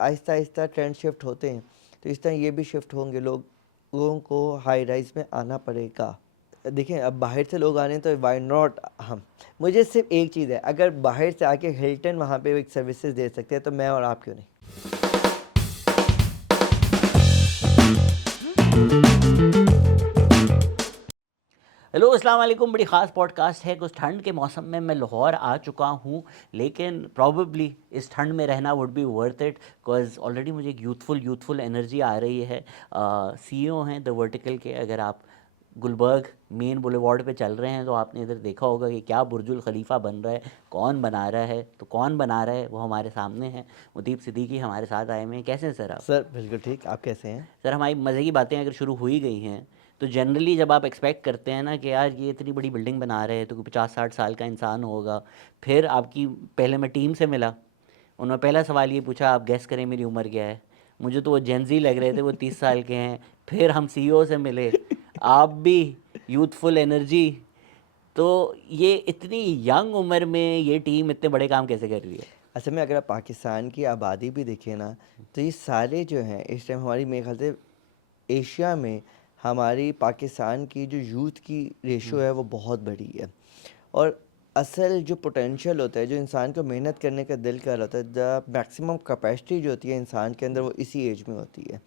آہستہ آہستہ trend shift ہوتے ہیں، تو اس طرح یہ بھی شفٹ ہوں گے، لوگوں کو ہائی رائز میں آنا پڑے گا۔ دیکھیں اب باہر سے لوگ آنے تو وائی ناٹ ہم، مجھے صرف ایک چیز ہے، اگر باہر سے آ کے ہلٹن وہاں پہ ایک سروسز دے سکتے ہیں تو میں اور آپ کیوں نہیں؟ ہیلو السلام علیکم. بڑی خاص پوڈ کاسٹ ہے. کچھ ٹھنڈ کے موسم میں لاہور آ چکا ہوں، لیکن پرابیبلی اس ٹھنڈ میں رہنا would be worth it, because already مجھے ایک یوتھفل انرجی آ رہی ہے. سی او ہیں دا ورٹیکل کے. اگر آپ گلبرگ مین بولیوارڈ پہ چل رہے ہیں تو آپ نے ادھر دیکھا ہوگا کہ کیا برج الخلیفہ بن رہا ہے، کون بنا رہا ہے. تو کون بنا رہا ہے وہ ہمارے سامنے ہیں. مدیب صدیقی ہمارے ساتھ آئے ہوئے ہیں. کیسے ہیں سر آپ؟ سر بالکل ٹھیک، آپ کیسے ہیں؟ سر ہماری مزے کی باتیں اگر شروع ہوئی گئی ہیں تو جنرلی جب آپ ایکسپیکٹ کرتے ہیں نا کہ یار یہ اتنی بڑی بلڈنگ بنا رہے ہیں تو کوئی 50-60 سال کا انسان ہوگا. پھر آپ کی پہلے میں ٹیم سے ملا، انہوں نے پہلا سوال یہ پوچھا آپ گیس کریں میری عمر کیا ہے. مجھے تو وہ جینزی لگ رہے تھے، وہ 30 سال کے ہیں. پھر ہم سی او سے ملے، آپ بھی یوتھفل انرجی. تو یہ اتنی ینگ عمر میں یہ ٹیم اتنے بڑے کام کیسے کر رہی ہے؟ اصل میں اگر آپ پاکستان کی آبادی بھی دیکھیں نا تو یہ سارے جو ہیں اس ٹائم ہماری، میرے خیال سے ایشیا میں ہماری پاکستان کی جو یوتھ کی ریشو ہے وہ بہت بڑی ہے. اور اصل جو پوٹینشیل ہوتا ہے، جو انسان کو محنت کرنے کا دل کر ہوتا ہے، دا میکسیمم کیپیسٹی جو ہوتی ہے انسان کے اندر وہ اسی ایج میں ہوتی ہے.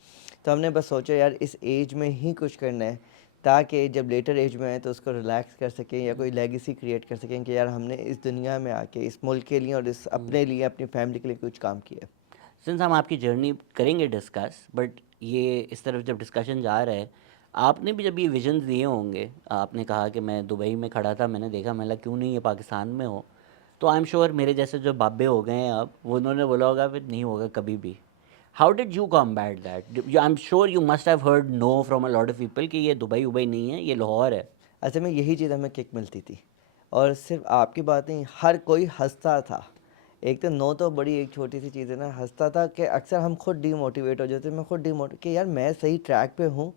تو ہم نے بس سوچا یار اس ایج میں ہی کچھ کرنا ہے تاکہ جب لیٹر ایج میں آئے تو اس کو ریلیکس کر سکیں یا کوئی لیگیسی کریٹ کر سکیں کہ یار ہم نے اس دنیا میں آ کے اس ملک کے لیے اور اس اپنے لیے اپنی فیملی کے لیے کچھ کام کیا ہے. سنس ہم آپ کی جرنی کریں گے ڈسکس، بٹ یہ اس طرف جب ڈسکشن جا رہا ہے، آپ نے بھی جب یہ ویژنز دیے ہوں گے، آپ نے کہا کہ میں دبئی میں کھڑا تھا، میں نے دیکھا، میں کیوں نہیں یہ پاکستان میں ہو. تو آئی ایم شیور میرے جیسے جو بابے ہو گئے ہیں اب، وہ انہوں نے بولا ہوگا پھر نہیں ہوگا کبھی بھی. How did you combat that? I am sure you must have heard no from a lot of people کہ یہ دبئی ابئی نہیں ہے، یہ لاہور ہے. اصل میں یہی چیز ہمیں کک ملتی تھی، اور صرف آپ کی بات نہیں، ہر کوئی ہنستا تھا. ایک تو نو تو بڑی ایک چھوٹی سی چیز ہے نا، ہنستا تھا کہ اکثر ہم خود ڈی موٹیویٹ ہو جاتے. میں خود کہ یار میں صحیح ٹریک پہ ہوں،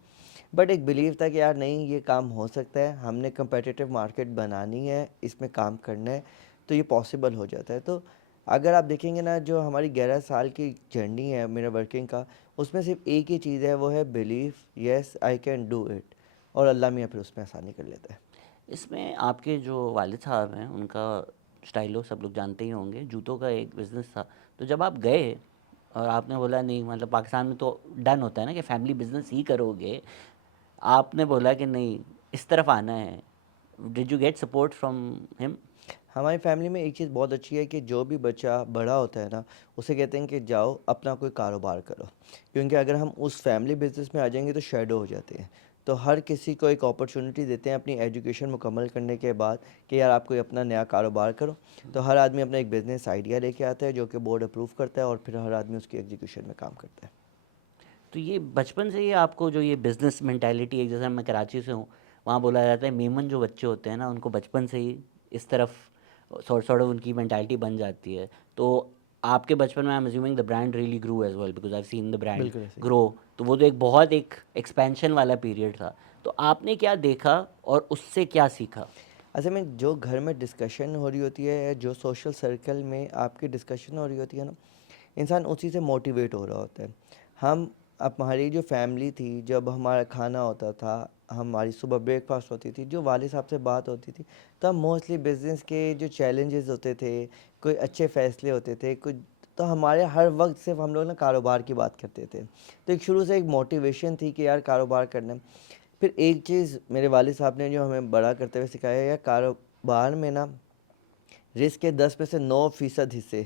بٹ ایک بلیو تھا کہ یار نہیں یہ کام ہو سکتا ہے، ہم نے کمپیٹیٹیو مارکیٹ بنانی ہے، اس میں کام کرنا ہے تو یہ پاسبل ہو جاتا ہے. تو اگر آپ دیکھیں گے نا جو ہماری 11 سال کی جرنی ہے میرا ورکنگ کا، اس میں صرف ایک ہی چیز ہے، وہ ہے belief. Yes I can do it, اور اللہ میاں پھر اس میں آسانی کر لیتا ہے. اس میں آپ کے جو والد صاحب ہیں ان کا اسٹائلو سب لوگ جانتے ہی ہوں گے، جوتوں کا ایک بزنس تھا. تو جب آپ گئے اور آپ نے بولا نہیں، مطلب پاکستان میں تو ڈن ہوتا ہے نا کہ فیملی بزنس ہی کرو گے، آپ نے بولا کہ نہیں اس طرف آنا ہے. Did you get support from him? ہماری فیملی میں ایک چیز بہت اچھی ہے کہ جو بھی بچہ بڑا ہوتا ہے نا اسے کہتے ہیں کہ جاؤ اپنا کوئی کاروبار کرو، کیونکہ اگر ہم اس فیملی بزنس میں آ جائیں گے تو شیڈو ہو جاتے ہیں. تو ہر کسی کو ایک اپرچونٹی دیتے ہیں اپنی ایجوکیشن مکمل کرنے کے بعد کہ یار آپ کوئی اپنا نیا کاروبار کرو. تو ہر آدمی اپنا ایک بزنس آئیڈیا لے کے آتا ہے جو کہ بورڈ اپروو کرتا ہے، اور پھر ہر آدمی اس کی ایگزیکیوشن میں کام کرتا ہے. تو یہ بچپن سے ہی آپ کو جو یہ بزنس مینٹیلٹی ہے، جیسے میں کراچی سے ہوں، وہاں بولا جاتا ہے میمن جو بچے ہوتے ہیں نا ان کو بچپن سے ہی اس طرف سارٹ آف ان کی مینٹیلٹی بن جاتی ہے. تو آپ کے بچپن میں I am assuming the brand really grow as well because I seen the brand بالکل ایسے ہی. گرو. تو وہ تو ایک بہت ایک ایکسپینشن والا پیریڈ تھا. تو آپ نے کیا دیکھا اور اس سے کیا سیکھا؟ اصل میں جو گھر میں ڈسکشن ہو رہی ہوتی ہے، جو سوشل سرکل میں آپ کی ڈسکشن ہو رہی ہوتی ہے نا، انسان اسی سے موٹیویٹ ہو رہا ہوتا ہے. اب ہماری جو فیملی تھی، جب ہمارا کھانا ہوتا تھا، ہماری صبح بریک فاسٹ ہوتی تھی، جو والد صاحب سے بات ہوتی تھی، تو ہم موسٹلی بزنس کے جو چیلنجز ہوتے تھے، کوئی اچھے فیصلے ہوتے تھے، تو ہمارے ہر وقت صرف ہم لوگ نا کاروبار کی بات کرتے تھے. تو ایک شروع سے ایک موٹیویشن تھی کہ یار کاروبار کرنا ہے. پھر ایک چیز میرے والد صاحب نے جو ہمیں بڑا کرتے ہوئے سکھایا ہے، یا کاروبار میں نا رسک کے 10% 9% حصے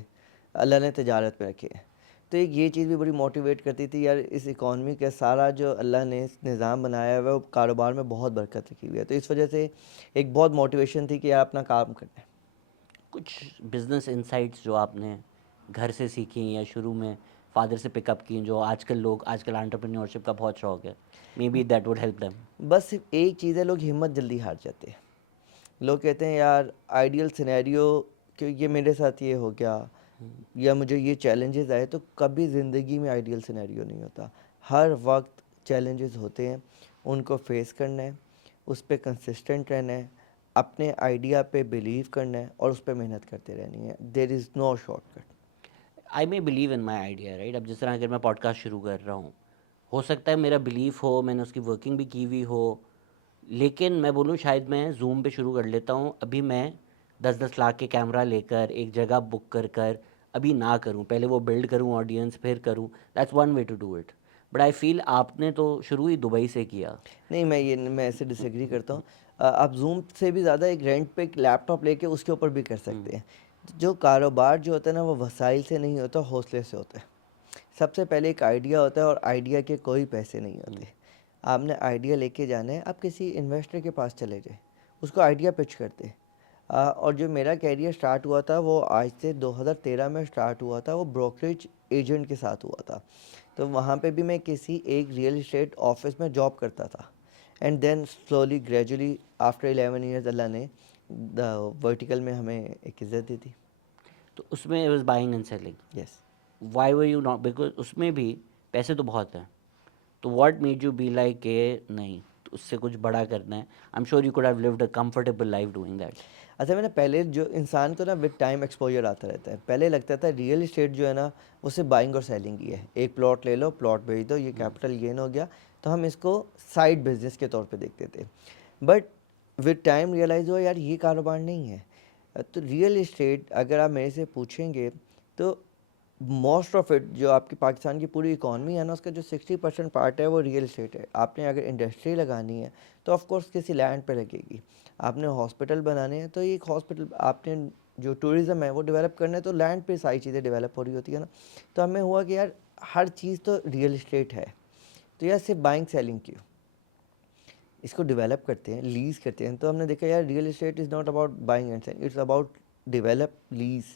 اللہ نے تجارت میں رکھے ہیں. تو ایک یہ چیز بھی بڑی موٹیویٹ کرتی تھی یار اس اکانومی کا سارا جو اللہ نے نظام بنایا ہوا ہے وہ کاروبار میں بہت برکت رکھی ہوئی ہے. تو اس وجہ سے ایک بہت موٹیویشن تھی کہ یار اپنا کام کرنا ہے. کچھ بزنس انسائٹس جو آپ نے گھر سے سیکھیں یا شروع میں فادر سے پک اپ کیں، جو آج کل انٹرپرینیورشپ کا بہت شوق ہے، may be that would help them? بس صرف ایک چیز ہے، لوگ ہمت جلدی ہار جاتے ہیں. لوگ کہتے ہیں یار آئیڈیل سینیریو کہ یہ میرے ساتھ یہ ہو گیا یا مجھے یہ چیلنجز آئے، تو کبھی زندگی میں آئیڈیل سینیریو نہیں ہوتا. ہر وقت چیلنجز ہوتے ہیں، ان کو فیس کرنا ہے، اس پہ کنسسٹنٹ رہنا ہے، اپنے آئیڈیا پہ بلیو کرنا ہے اور اس پہ محنت کرتے رہنی ہے. There is no short cut. I may believe in my idea right. اب جس طرح اگر میں پوڈ کاسٹ شروع کر رہا ہوں, ہو سکتا ہے میرا بلیف ہو, میں نے اس کی ورکنگ بھی کی ہوئی ہو, لیکن میں بولوں شاید میں زوم پہ شروع کر لیتا ہوں, ابھی میں 10 لاکھ کے کیمرہ لے کر ایک جگہ بک کر ابھی نہ کروں, پہلے وہ بلڈ کروں آڈینس پھر کروں. That's one way to do it. But I feel آپ نے تو شروع ہی دبئی سے کیا. نہیں میں ایسے ڈس ایگری کرتا ہوں. آپ زوم سے بھی زیادہ ایک رینٹ پہ ایک لیپ ٹاپ لے کے اس کے اوپر بھی کر سکتے ہیں. جو کاروبار جو ہوتا ہے نا وہ وسائل سے نہیں ہوتا, حوصلے سے ہوتا ہے. سب سے پہلے ایک آئیڈیا ہوتا ہے اور آئیڈیا کے کوئی پیسے نہیں ہوتے. آپ نے آئیڈیا لے کے جانا ہے, آپ کسی انویسٹر کے پاس چلے جائیں, اس کو آئیڈیا پچ کرتے. اور جو میرا کیریئر سٹارٹ ہوا تھا وہ آج سے 2013 میں سٹارٹ ہوا تھا, وہ بروکریج ایجنٹ کے ساتھ ہوا تھا. تو وہاں پہ بھی میں کسی ایک ریئل اسٹیٹ آفس میں جاب کرتا تھا. And then slowly gradually after 11 years اللہ نے ورٹیکل میں ہمیں ایک عزت دی تھی. تو اس میں was buying and selling. Yes. Why were you not, because اس میں بھی پیسے تو بہت ہیں. تو what made you be like کہ نہیں تو اس سے کچھ بڑا کرنا ہے. I am sure you could have lived a comfortable life doing that. اچھا, میں نے پہلے جو انسان کو نا وتھ ٹائم ایکسپوجر آتا رہتا ہے. پہلے لگتا تھا ریئل اسٹیٹ جو ہے نا وہ صرف بائنگ اور سیلنگ کی ہے. ایک پلاٹ لے لو, پلاٹ بھیج دو, یہ کیپٹل گین ہو گیا. تو ہم اس کو سائڈ بزنس کے طور پہ دیکھتے تھے. بٹ وتھ ٹائم ریئلائز ہوا یار یہ کاروبار نہیں ہے. تو ریئل اسٹیٹ اگر آپ میرے سے پوچھیں گے تو موسٹ آف اٹ جو آپ کی پاکستان کی پوری اکانومی ہے نا اس کا جو 60% پارٹ ہے وہ ریئل اسٹیٹ ہے. آپ نے اگر انڈسٹری لگانی ہے تو آف کورس کسی لینڈ پہ لگے گی. آپ نے ہاسپٹل بنانے ہیں تو ایک ہاسپٹل, آپ نے جو ٹورزم ہے وہ ڈیولپ کرنا ہے تو لینڈ پہ ساری چیزیں ڈیولپ ہو رہی ہوتی ہے نا. تو ہمیں ہوا کہ یار ہر چیز تو ریئل اسٹیٹ ہے, تو یار صرف بائنگ سیلنگ کیوں, اس کو ڈیولپ کرتے ہیں, لیز کرتے ہیں. تو ہم نے دیکھا یار real estate is not about buying and selling, it's about develop lease.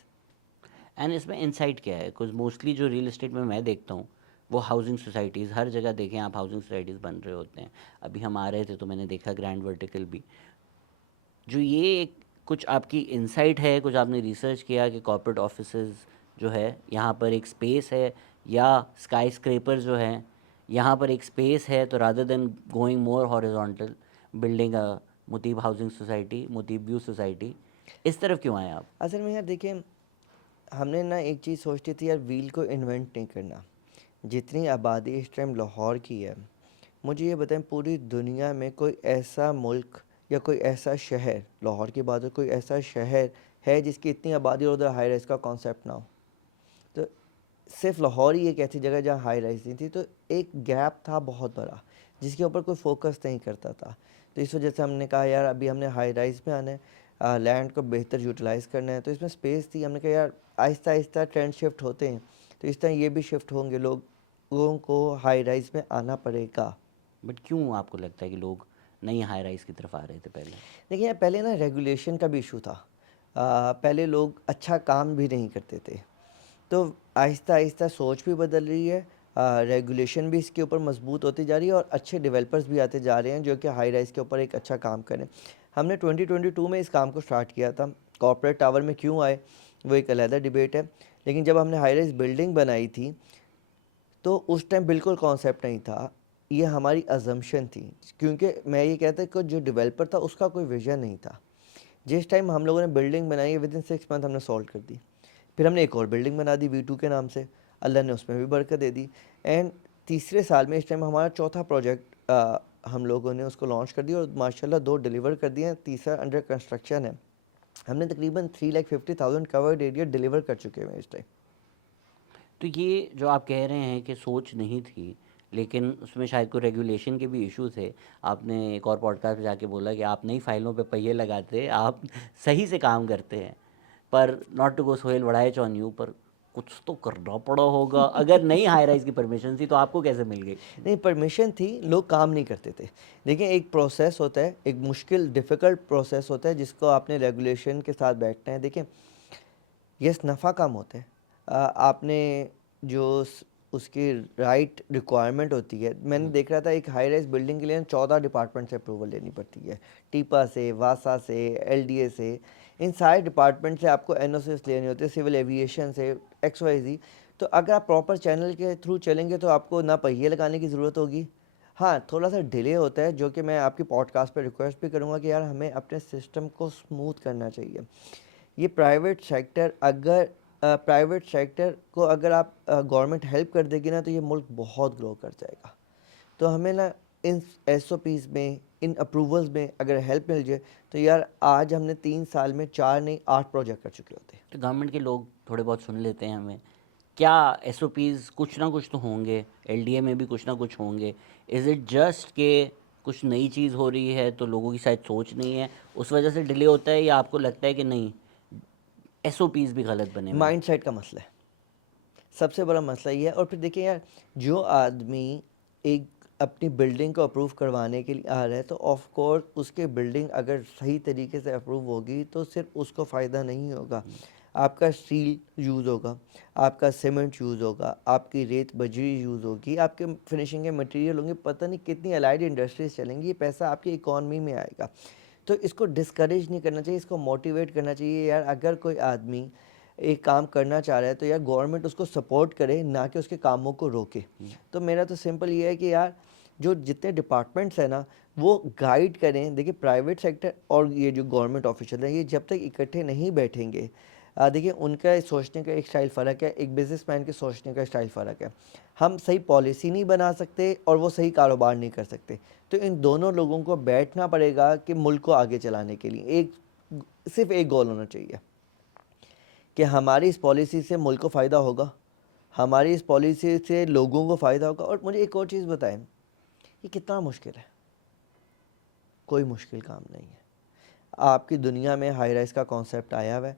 And اس میں انسائٹ کیا ہے؟ بیکاز موسٹلی جو ریئل اسٹیٹ میں دیکھتا ہوں وہ ہاؤسنگ سوسائٹیز, ہر جگہ دیکھیں آپ ہاؤسنگ سوسائٹیز بن رہے ہوتے ہیں. ابھی ہم آ رہے تھے تو میں نے دیکھا گرینڈ ورٹیکل بھی. جو یہ کچھ آپ کی انسائٹ ہے, کچھ آپ نے ریسرچ کیا کہ کارپوریٹ آفیسز جو ہے یہاں پر ایک اسپیس ہے, یا اسکائی اسکریپر جو ہیں یہاں پر ایک اسپیس ہے, تو rather then going more horizontal building متیب ہاؤسنگ سوسائٹی, متیب ویو سوسائٹی, اس طرف کیوں آئے آپ؟ اصل میں یار دیکھیں, ہم نے نا ایک چیز سوچتی تھی یار ویل کو انوینٹ نہیں کرنا. جتنی آبادی اس ٹائم لاہور کی ہے, مجھے یہ بتائیں پوری دنیا میں کوئی ایسا ملک یا کوئی ایسا شہر, لاہور کی بات ہو, کوئی ایسا شہر ہے جس کی اتنی آبادی اور ادھر ہائی رائز کا کانسیپٹ نہ ہو. تو صرف لاہور ہی ایک ایسی جگہ جہاں ہائی رائز نہیں تھی. تو ایک گیپ تھا بہت بڑا جس کے اوپر کوئی فوکس نہیں کرتا تھا. تو اس وجہ سے ہم نے کہا یار ابھی ہم نے ہائی رائز میں آنا ہے, لینڈ کو بہتر یوٹیلائز کرنا ہے. تو اس میں اسپیس تھی, ہم نے کہا یار آہستہ آہستہ ٹرینڈ شفٹ ہوتے ہیں تو اس طرح یہ بھی شفٹ ہوں گے, لوگوں کو ہائی رائز میں آنا پڑے گا. بٹ کیوں آپ کو لگتا ہے کہ لوگ نہیں ہائی رائز کی طرف آ رہے تھے پہلے؟ دیکھیے پہلے نا ریگولیشن کا بھی ایشو تھا. پہلے لوگ اچھا کام بھی نہیں کرتے تھے. تو آہستہ آہستہ سوچ بھی بدل رہی ہے, ریگولیشن بھی اس کے اوپر مضبوط ہوتی جا رہی ہے, اور اچھے ڈیولپرز بھی آتے جا رہے ہیں جو کہ ہائی رائز کے اوپر ایک اچھا کام کریں. ہم نے 2022 میں اس کام کو سٹارٹ کیا تھا. کارپوریٹ ٹاور میں کیوں آئے وہ ایک علیحدہ ڈیبیٹ ہے, لیکن جب ہم نے ہائی رائز بلڈنگ بنائی تھی تو اس ٹائم بالکل کانسیپٹ نہیں تھا. یہ ہماری ازمپشن تھی, کیونکہ میں یہ کہتا کہ جو ڈیولپر تھا اس کا کوئی ویژن نہیں تھا. جس ٹائم ہم لوگوں نے بلڈنگ بنائی ہے ودن 6 منتھ ہم نے سولو کر دی. پھر ہم نے ایک اور بلڈنگ بنا دی V2 کے نام سے, اللہ نے اس میں بھی برکت دے دی. اینڈ تیسرے سال میں اس ٹائم ہمارا چوتھا پروجیکٹ ہم لوگوں نے اس کو لانچ کر دیا, اور ماشاءاللہ 2 ڈیلیور کر دیے ہیں, تیسرا انڈر کنسٹرکشن ہے. ہم نے تقریباً 3,50,000 کورڈ ایریا ڈیلیور کر چکے ہیں اس ٹائم. تو یہ جو آپ کہہ رہے ہیں کہ سوچ نہیں تھی, لیکن اس میں شاید کوئی ریگولیشن کے بھی ایشو تھے. آپ نے ایک اور پوڈ کاسٹ پہ جا کے بولا کہ آپ نئی فائلوں پہ پہیے لگاتے, آپ صحیح سے کام کرتے ہیں. پر ناٹ ٹو گو سہیل بڑھائے چون یو, پر کچھ تو کرنا پڑا ہوگا. اگر نہیں ہائی رائز کی پرمیشن تھی تو آپ کو کیسے مل گئی؟ نہیں, پرمیشن تھی, لوگ کام نہیں کرتے تھے. دیکھیں ایک پروسیس ہوتا ہے, ایک مشکل ڈیفیکلٹ پروسیس ہوتا ہے جس کو آپ نے ریگولیشن کے ساتھ بیٹھنا ہے. دیکھیں یس نفع کم ہوتا ہے, آپ نے جو اس کی رائٹ ریکوائرمنٹ ہوتی ہے. میں نے دیکھ رہا تھا ایک ہائی رائز بلڈنگ کے لیے 14 ڈپارٹمنٹ سے اپروول لینی پڑتی ہے, ٹیپا سے, واسا سے, LDA سے, ان سارے ڈپارٹمنٹ سے آپ کو NOCs لینی ہوتی ہے, سول ایویشن سے, XYZ. تو اگر آپ پراپر چینل کے تھرو چلیں گے تو آپ کو نہ پہیے لگانے کی ضرورت ہوگی. ہاں تھوڑا سا ڈیلے ہوتا ہے, جو کہ میں آپ کی پوڈ کاسٹ پہ ریکویسٹ بھی کروں گا کہ یار ہمیں اپنے سسٹم کو اسموتھ کرنا چاہیے. یہ پرائیویٹ سیکٹر اگر پرائیویٹ سیکٹر کو اگر آپ گورنمنٹ ہیلپ کر دے گی نا تو یہ ملک بہت گرو کر جائے گا. تو ہمیں نا ان ایس او پیز میں, ان اپروولز میں اگر ہیلپ مل جائے تو یار آج ہم نے 3 سال میں 4 نہیں 8 پروجیکٹ کر چکے ہوتے. تو گورنمنٹ کے لوگ تھوڑے بہت سن لیتے ہیں ہمیں, کیا ایس او پیز کچھ نہ کچھ تو ہوں گے, ایل ڈی اے میں بھی کچھ نہ کچھ ہوں گے. از اٹ جسٹ کہ کچھ نئی چیز ہو رہی ہے تو لوگوں کی شاید سوچ نہیں ہے اس وجہ سے ڈیلے ہوتا ہے, یا آپ کو لگتا ہے کہ نہیں ایس او پیز بھی غلط بنے ہوئے ہیں؟ مائنڈ سیٹ کا مسئلہ ہے, سب سے بڑا مسئلہ یہ ہے. اور پھر دیکھیں یار, جو آدمی ایک اپنی بلڈنگ کو اپروو کروانے کے لیے آ رہا ہے تو آف کورس اس کے بلڈنگ اگر صحیح طریقے سے اپروو ہوگی تو صرف اس کو فائدہ نہیں ہوگا, آپ کا اسٹیل یوز ہوگا, آپ کا سیمنٹ یوز ہوگا, آپ کی ریت بجری یوز ہوگی, آپ کے فنیشنگ کے مٹیریل ہوں گے, پتہ نہیں کتنی الائڈ انڈسٹریز چلیں گی, یہ پیسہ آپ کی اکانومی میں آئے گا. تو اس کو ڈسکریج نہیں کرنا چاہیے, اس کو موٹیویٹ کرنا چاہیے. یار اگر کوئی آدمی ایک کام کرنا چاہ رہا ہے تو یار گورنمنٹ اس کو سپورٹ کرے, نہ کہ اس کے کاموں کو روکے. تو میرا تو سمپل یہ ہے کہ یار جو جتنے ڈپارٹمنٹس ہیں نا وہ گائیڈ کریں. دیکھیے پرائیویٹ سیکٹر اور یہ جو گورنمنٹ آفیشل ہیں, یہ جب تک اکٹھے نہیں بیٹھیں گے, دیکھیے ان کا سوچنے کا ایک اسٹائل فرق ہے, ایک بزنس مین کے سوچنے کا اسٹائل فرق ہے. ہم صحیح پالیسی نہیں بنا سکتے اور وہ صحیح کاروبار نہیں کر سکتے. تو ان دونوں لوگوں کو بیٹھنا پڑے گا کہ ملک کو آگے چلانے کے لیے صرف ایک گول ہونا چاہیے کہ ہماری اس پالیسی سے ملک کو فائدہ ہوگا, ہماری اس پالیسی سے لوگوں کو فائدہ ہوگا. اور مجھے ایک اور چیز بتائیں, یہ کتنا مشکل ہے؟ کوئی مشکل کام نہیں ہے. آپ کی دنیا میں ہائی رائز کا کانسیپٹ آیا ہوا ہے,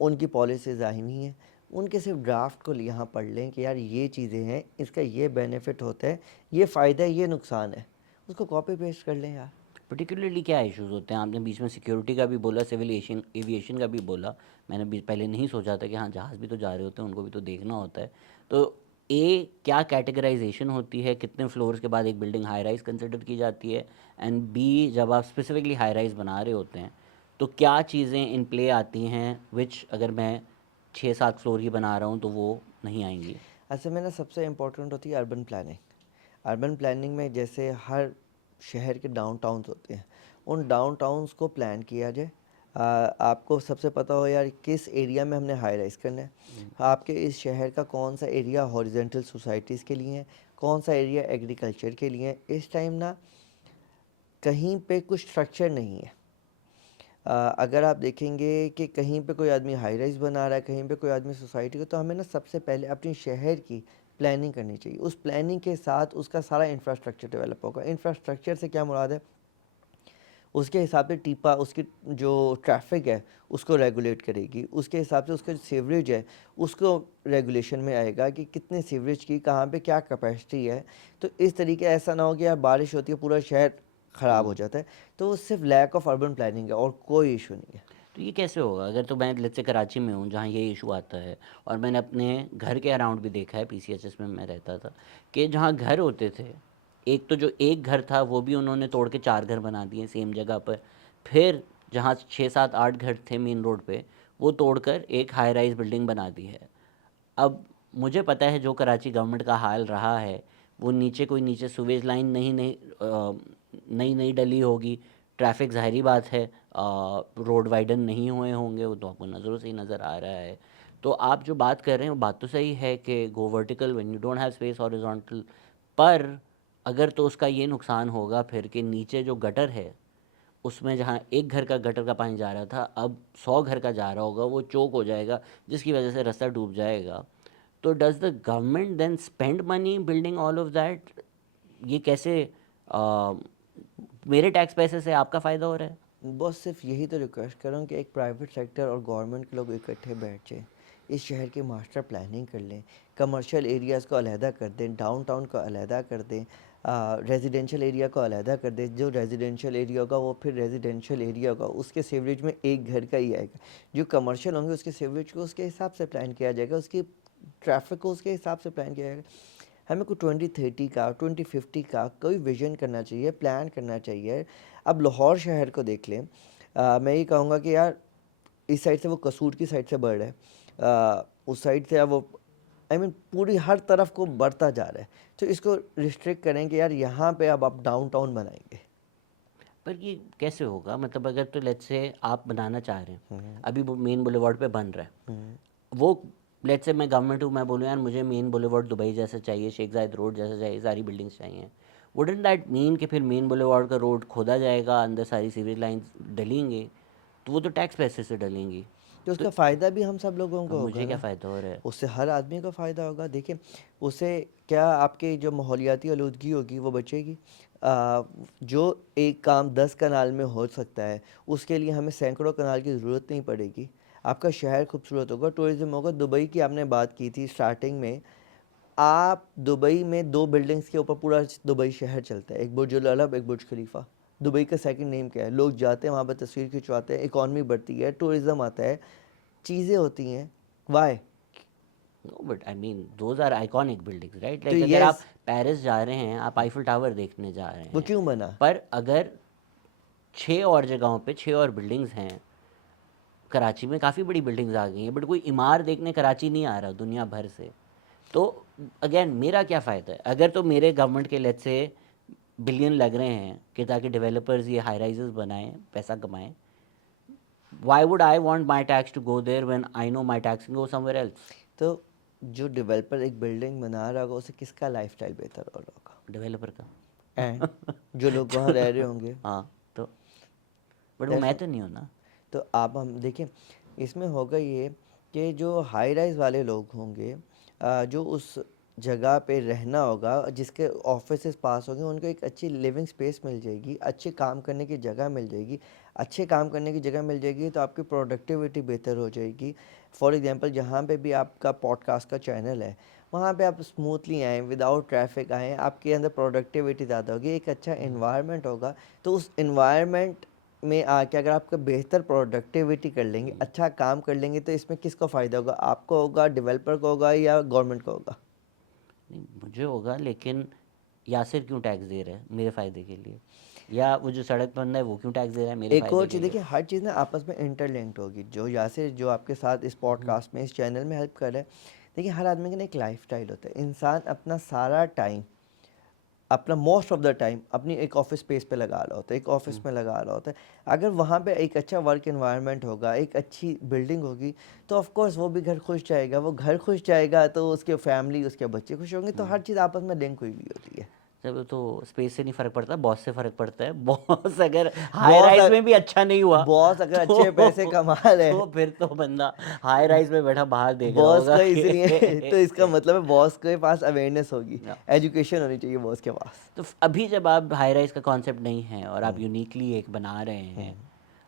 ان کی پالیسیز آئی ہوئی ہیں, ان کے صرف ڈرافٹ کو یہاں پڑھ لیں کہ یار یہ چیزیں ہیں, اس کا یہ بینیفٹ ہوتا ہے, یہ فائدہ ہے, یہ نقصان ہے, اس کو کاپی پیسٹ کر لیں یار. پرٹیکولرلی کیا ایشوز ہوتے ہیں؟ آپ نے بیچ میں سیکیورٹی کا بھی بولا, سول ایویشن کا بھی بولا. میں نے پہلے نہیں سوچا تھا کہ ہاں جہاز بھی تو جا رہے ہوتے ہیں, ان کو بھی تو دیکھنا ہوتا ہے. تو اے کیا کیٹیگرائزیشن ہوتی ہے, کتنے فلورز کے بعد ایک بلڈنگ ہائی رائز کنسیڈر کی جاتی ہے, اینڈ بی جب آپ اسپیسیفکلی ہائی رائز بنا رہے ہوتے ہیں تو کیا چیزیں ان پلے آتی ہیں وچ اگر میں 6-7 فلور کی بنا رہا ہوں تو وہ نہیں آئیں گی؟ اصل میں نا سب سے امپورٹنٹ ہوتی ہے اربن پلاننگ. اربن پلاننگ میں جیسے ہر شہر کے ڈاؤن ٹاؤنز ہوتے ہیں, ان ڈاؤن ٹاؤنز کو پلان کیا جائے. آپ کو سب سے پتہ ہو یار کس ایریا میں ہم نے ہائی رائز کرنا ہے, آپ کے اس شہر کا کون سا ایریا ہاریزونٹل سوسائٹیز کے لیے ہے, کون سا ایریا ایگریکلچر کے لیے ہے. اس ٹائم نا کہیں پہ کچھ اسٹرکچر نہیں ہے. اگر آپ دیکھیں گے کہ کہیں پہ کوئی آدمی ہائی رائز بنا رہا ہے, کہیں پہ کوئی آدمی سوسائٹی کو, تو ہمیں نا سب سے پہلے اپنی شہر کی پلاننگ کرنی چاہیے. اس پلاننگ کے ساتھ اس کا سارا انفراسٹرکچر ڈیولپ ہوگا. انفراسٹرکچر سے کیا مراد ہے؟ اس کے حساب سے ٹیپا اس کی جو ٹریفک ہے اس کو ریگولیٹ کرے گی, اس کے حساب سے اس کا جو سیوریج ہے اس کو ریگولیشن میں آئے گا کہ کتنے سیوریج کی کہاں پہ کیا کیپیسٹی ہے. تو اس طریقے ایسا نہ ہو کہ یار بارش ہوتی ہے پورا شہر خراب ہو جاتا ہے. تو وہ صرف لیک آف اربن پلاننگ ہے اور کوئی ایشو نہیں ہے. تو یہ کیسے ہوگا؟ اگر تو میں لیٹس سے کراچی میں ہوں جہاں یہ ایشو آتا ہے, اور میں نے اپنے گھر کے اراؤنڈ بھی دیکھا ہے, پی سی ایچ ایس میں رہتا تھا, کہ جہاں گھر ہوتے تھے, ایک تو جو ایک گھر تھا وہ بھی انہوں نے توڑ کے 4 گھر بنا دیے سیم جگہ پر. پھر جہاں 6-7-8 گھر تھے مین روڈ پہ, وہ توڑ کر ایک ہائی رائز بلڈنگ بنا دی ہے. اب مجھے پتہ ہے جو کراچی گورنمنٹ کا حال رہا ہے, وہ نیچے سویج لائن نئی ڈلی ہوگی, ٹریفک ظاہری بات ہے روڈ وائڈن نہیں ہوئے ہوں گے, وہ تو آپ کو نظروں سے ہی نظر آ رہا ہے. تو آپ جو بات کر رہے ہیں وہ بات تو صحیح ہے کہ go vertical when you don't have space horizontal, پر اگر تو اس کا یہ نقصان ہوگا پھر کہ نیچے جو گٹر ہے اس میں جہاں ایک گھر کا گٹر کا پانی جا رہا تھا اب 100 گھر کا جا رہا ہوگا, وہ چوک ہو جائے گا جس کی وجہ سے رستہ ڈوب جائے گا. تو does the government then spend money building all of that? یہ کیسے میرے ٹیکس پیسے سے آپ کا فائدہ ہو رہا ہے؟ بس صرف یہی تو ریکویسٹ کروں کہ ایک پرائیویٹ سیکٹر اور گورنمنٹ کے لوگ اکٹھے بیٹھ جائیں, اس شہر کی ماسٹر پلاننگ کر لیں, کمرشل ایریاز کو علیحدہ کر دیں, ڈاؤن ٹاؤن کو علیحدہ کر دیں, ریزیڈینشیل ایریا کو علیحدہ کر دیں. جو ریزیڈینشیل ایریا ہوگا وہ پھر ریزیڈینشیل ایریا ہوگا, اس کے سیوریج میں ایک گھر کا ہی آئے گا. جو کمرشل ہوں گے اس کے سیوریج کو اس کے حساب سے پلان کیا جائے گا, اس کی ٹریفک کو اس کے حساب سے پلان کیا جائے گا. ہمیں کوئی 2030 کا 2050 کا کوئی ویژن کرنا چاہیے, پلان کرنا چاہیے. اب لاہور شہر کو دیکھ لیں, میں یہ کہوں گا کہ یار اس سائڈ سے وہ قصور کی سائڈ سے بڑھ رہا ہے, اس سائڈ سے اب وہ پوری ہر طرف کو بڑھتا جا رہا ہے. تو اس کو ریسٹرکٹ کریں کہ یار یہاں پہ اب آپ ڈاؤن ٹاؤن بنائیں گے. پر یہ کیسے ہوگا؟ مطلب اگر تو لیٹس سے آپ بنانا چاہ رہے ہیں, ابھی وہ مین بولیوارڈ پہ بن رہا ہے, وہ لیٹ سے میں گورنمنٹ ہوں, میں بولوں یار مجھے مین بولیوارڈ دبئی جیسا چاہیے, شیخ زائد روڈ جیسا چاہیے, ساری بلڈنگس چاہیے, وڈنٹ دیٹ مین کہ پھر مین بولیوارڈ کا روڈ کھودا جائے گا, اندر ساری سیوریج لائنس ڈلیں گے, تو وہ تو ٹیکس پیسے سے ڈلیں گی, تو اس تو کا فائدہ بھی ہم سب لوگوں اب کو ہوگا مجھے کیا نا, فائدہ ہو رہا ہے؟ اس سے ہر آدمی کو فائدہ ہوگا. دیکھیں اس سے کیا آپ کی جو ماحولیاتی آلودگی ہوگی وہ بچے گی. جو ایک کام 10 کنال میں ہو سکتا ہے اس کے لیے ہمیں سینکڑوں کنال کی ضرورت نہیں پڑے گی. آپ کا شہر خوبصورت ہوگا, ٹورزم ہوگا. دبئی کی آپ نے بات کی تھی اسٹارٹنگ میں, آپ دبئی میں 2 بلڈنگز کے اوپر پورا دبئی شہر چلتا ہے, ایک برج العرب, ایک برج خلیفہ. دبئی کا سیکنڈ نیم کیا ہے؟ لوگ جاتے ہیں وہاں پہ تصویر کھنچواتے ہیں, اکانومی بڑھتی ہے, ٹورزم آتا ہے, چیزیں ہوتی ہیں. Y? No, but I mean, those are iconic buildings, right? تو Like اگر آپ یس, پیرس جا رہے ہیں, آپ آئیفل ٹاور دیکھنے جا رہے وہ ہیں, کیوں بنا؟ پر اگر 6 اور جگہوں پہ 6 اور بلڈنگز ہیں, کراچی میں کافی بڑی بلڈنگز آ گئی ہیں, بٹ کوئی عمار دیکھنے کراچی نہیں آ رہا دنیا بھر سے, تو اگین میرا کیا فائدہ ہے؟ اگر تو میرے گورنمنٹ کے لیٹ سے بلین لگ رہے ہیں کہ تاکہ ڈیولپرز یہ ہائی رائزز بنائیں, پیسہ کمائیں, why would I want my tax to go there when I know my tax go somewhere else? تو جو ڈیولپر ایک بلڈنگ بنا رہا ہوگا اسے کس کا لائف اسٹائل بہتر ہو رہا ہوگا؟ ڈیولپر کا. اینڈ جو لوگ وہاں رہ رہے ہوں گے. ہاں, تو بٹ وہ That's میں it. تو نہیں ہوں نا. تو آپ ہم دیکھیں اس میں ہوگا یہ کہ جو ہائی رائز والے لوگ ہوں گے, جو اس جگہ پہ رہنا ہوگا, جس کے آفیسز پاس ہوں گے, ان کو ایک اچھی لیونگ سپیس مل جائے گی, اچھے کام کرنے کی جگہ مل جائے گی. اچھے کام کرنے کی جگہ مل جائے گی تو آپ کی پروڈکٹیوٹی بہتر ہو جائے گی. فار ایگزامپل جہاں پہ بھی آپ کا پوڈ کاسٹ کا چینل ہے, وہاں پہ آپ اسموتھلی آئیں, وداؤٹ ٹریفک آئیں, آپ کے اندر پروڈکٹیوٹی زیادہ ہوگی, ایک اچھا انوائرمنٹ ہوگا. تو اس انوائرمنٹ میں آ کے اگر آپ کا بہتر پروڈکٹیوٹی کر لیں گے, اچھا کام کر لیں گے, تو اس میں کس کو فائدہ ہوگا؟ آپ کو ہوگا, ڈیولپر کو ہوگا, یا گورنمنٹ کو ہوگا؟ نہیں, مجھے ہوگا, لیکن یاسر کیوں ٹیکس دے رہا ہے میرے فائدے کے لیے؟ یا وہ جو سڑک بند ہے وہ کیوں ٹیکس دے رہا ہے میرے ایک اور فائدے کے چیز لیے؟ دیکھیں, ہر چیز نا آپس میں انٹر لنکڈ ہوگی. جو یاسر جو آپ کے ساتھ اس پوڈ کاسٹ میں, اس چینل میں ہیلپ کر رہے ہیں, دیکھیں ہر آدمی کا نا ایک لائف اسٹائل ہوتا ہے. انسان اپنا سارا ٹائم, اپنا موسٹ آف دا ٹائم اپنی ایک آفس اسپیس پہ لگا رہا ہوتا ہے, ایک آفس میں لگا رہا ہوتا ہے. اگر وہاں پہ ایک اچھا ورک انوائرمنٹ ہوگا, ایک اچھی بلڈنگ ہوگی, تو آف کورس وہ بھی گھر خوش جائے گا. وہ گھر خوش جائے گا تو اس کے فیملی, اس کے بچے خوش ہوں گے. تو ہر چیز آپس میں لنک ہوئی ہوتی ہے. جب تو اسپیس سے نہیں فرق پڑتا, باس سے فرق پڑتا ہے. باس اگر ہائی باس رائز میں بھی اچھا نہیں ہوا باس اگر تو اچھے پیسے کما رہے تو پھر تو بندہ ہائی رائز میں بیٹھا باہر دیکھ رہا باس ہوگا کا, اس لیے تو اس کا کہ مطلب ہے باس کے پاس اویئرنیس ہوگی, ایجوکیشن ہونی چاہیے باس کے پاس. تو ابھی جب آپ ہائی رائز کا کانسیپٹ نہیں ہے اور آپ یونیکلی ایک بنا رہے ہیں,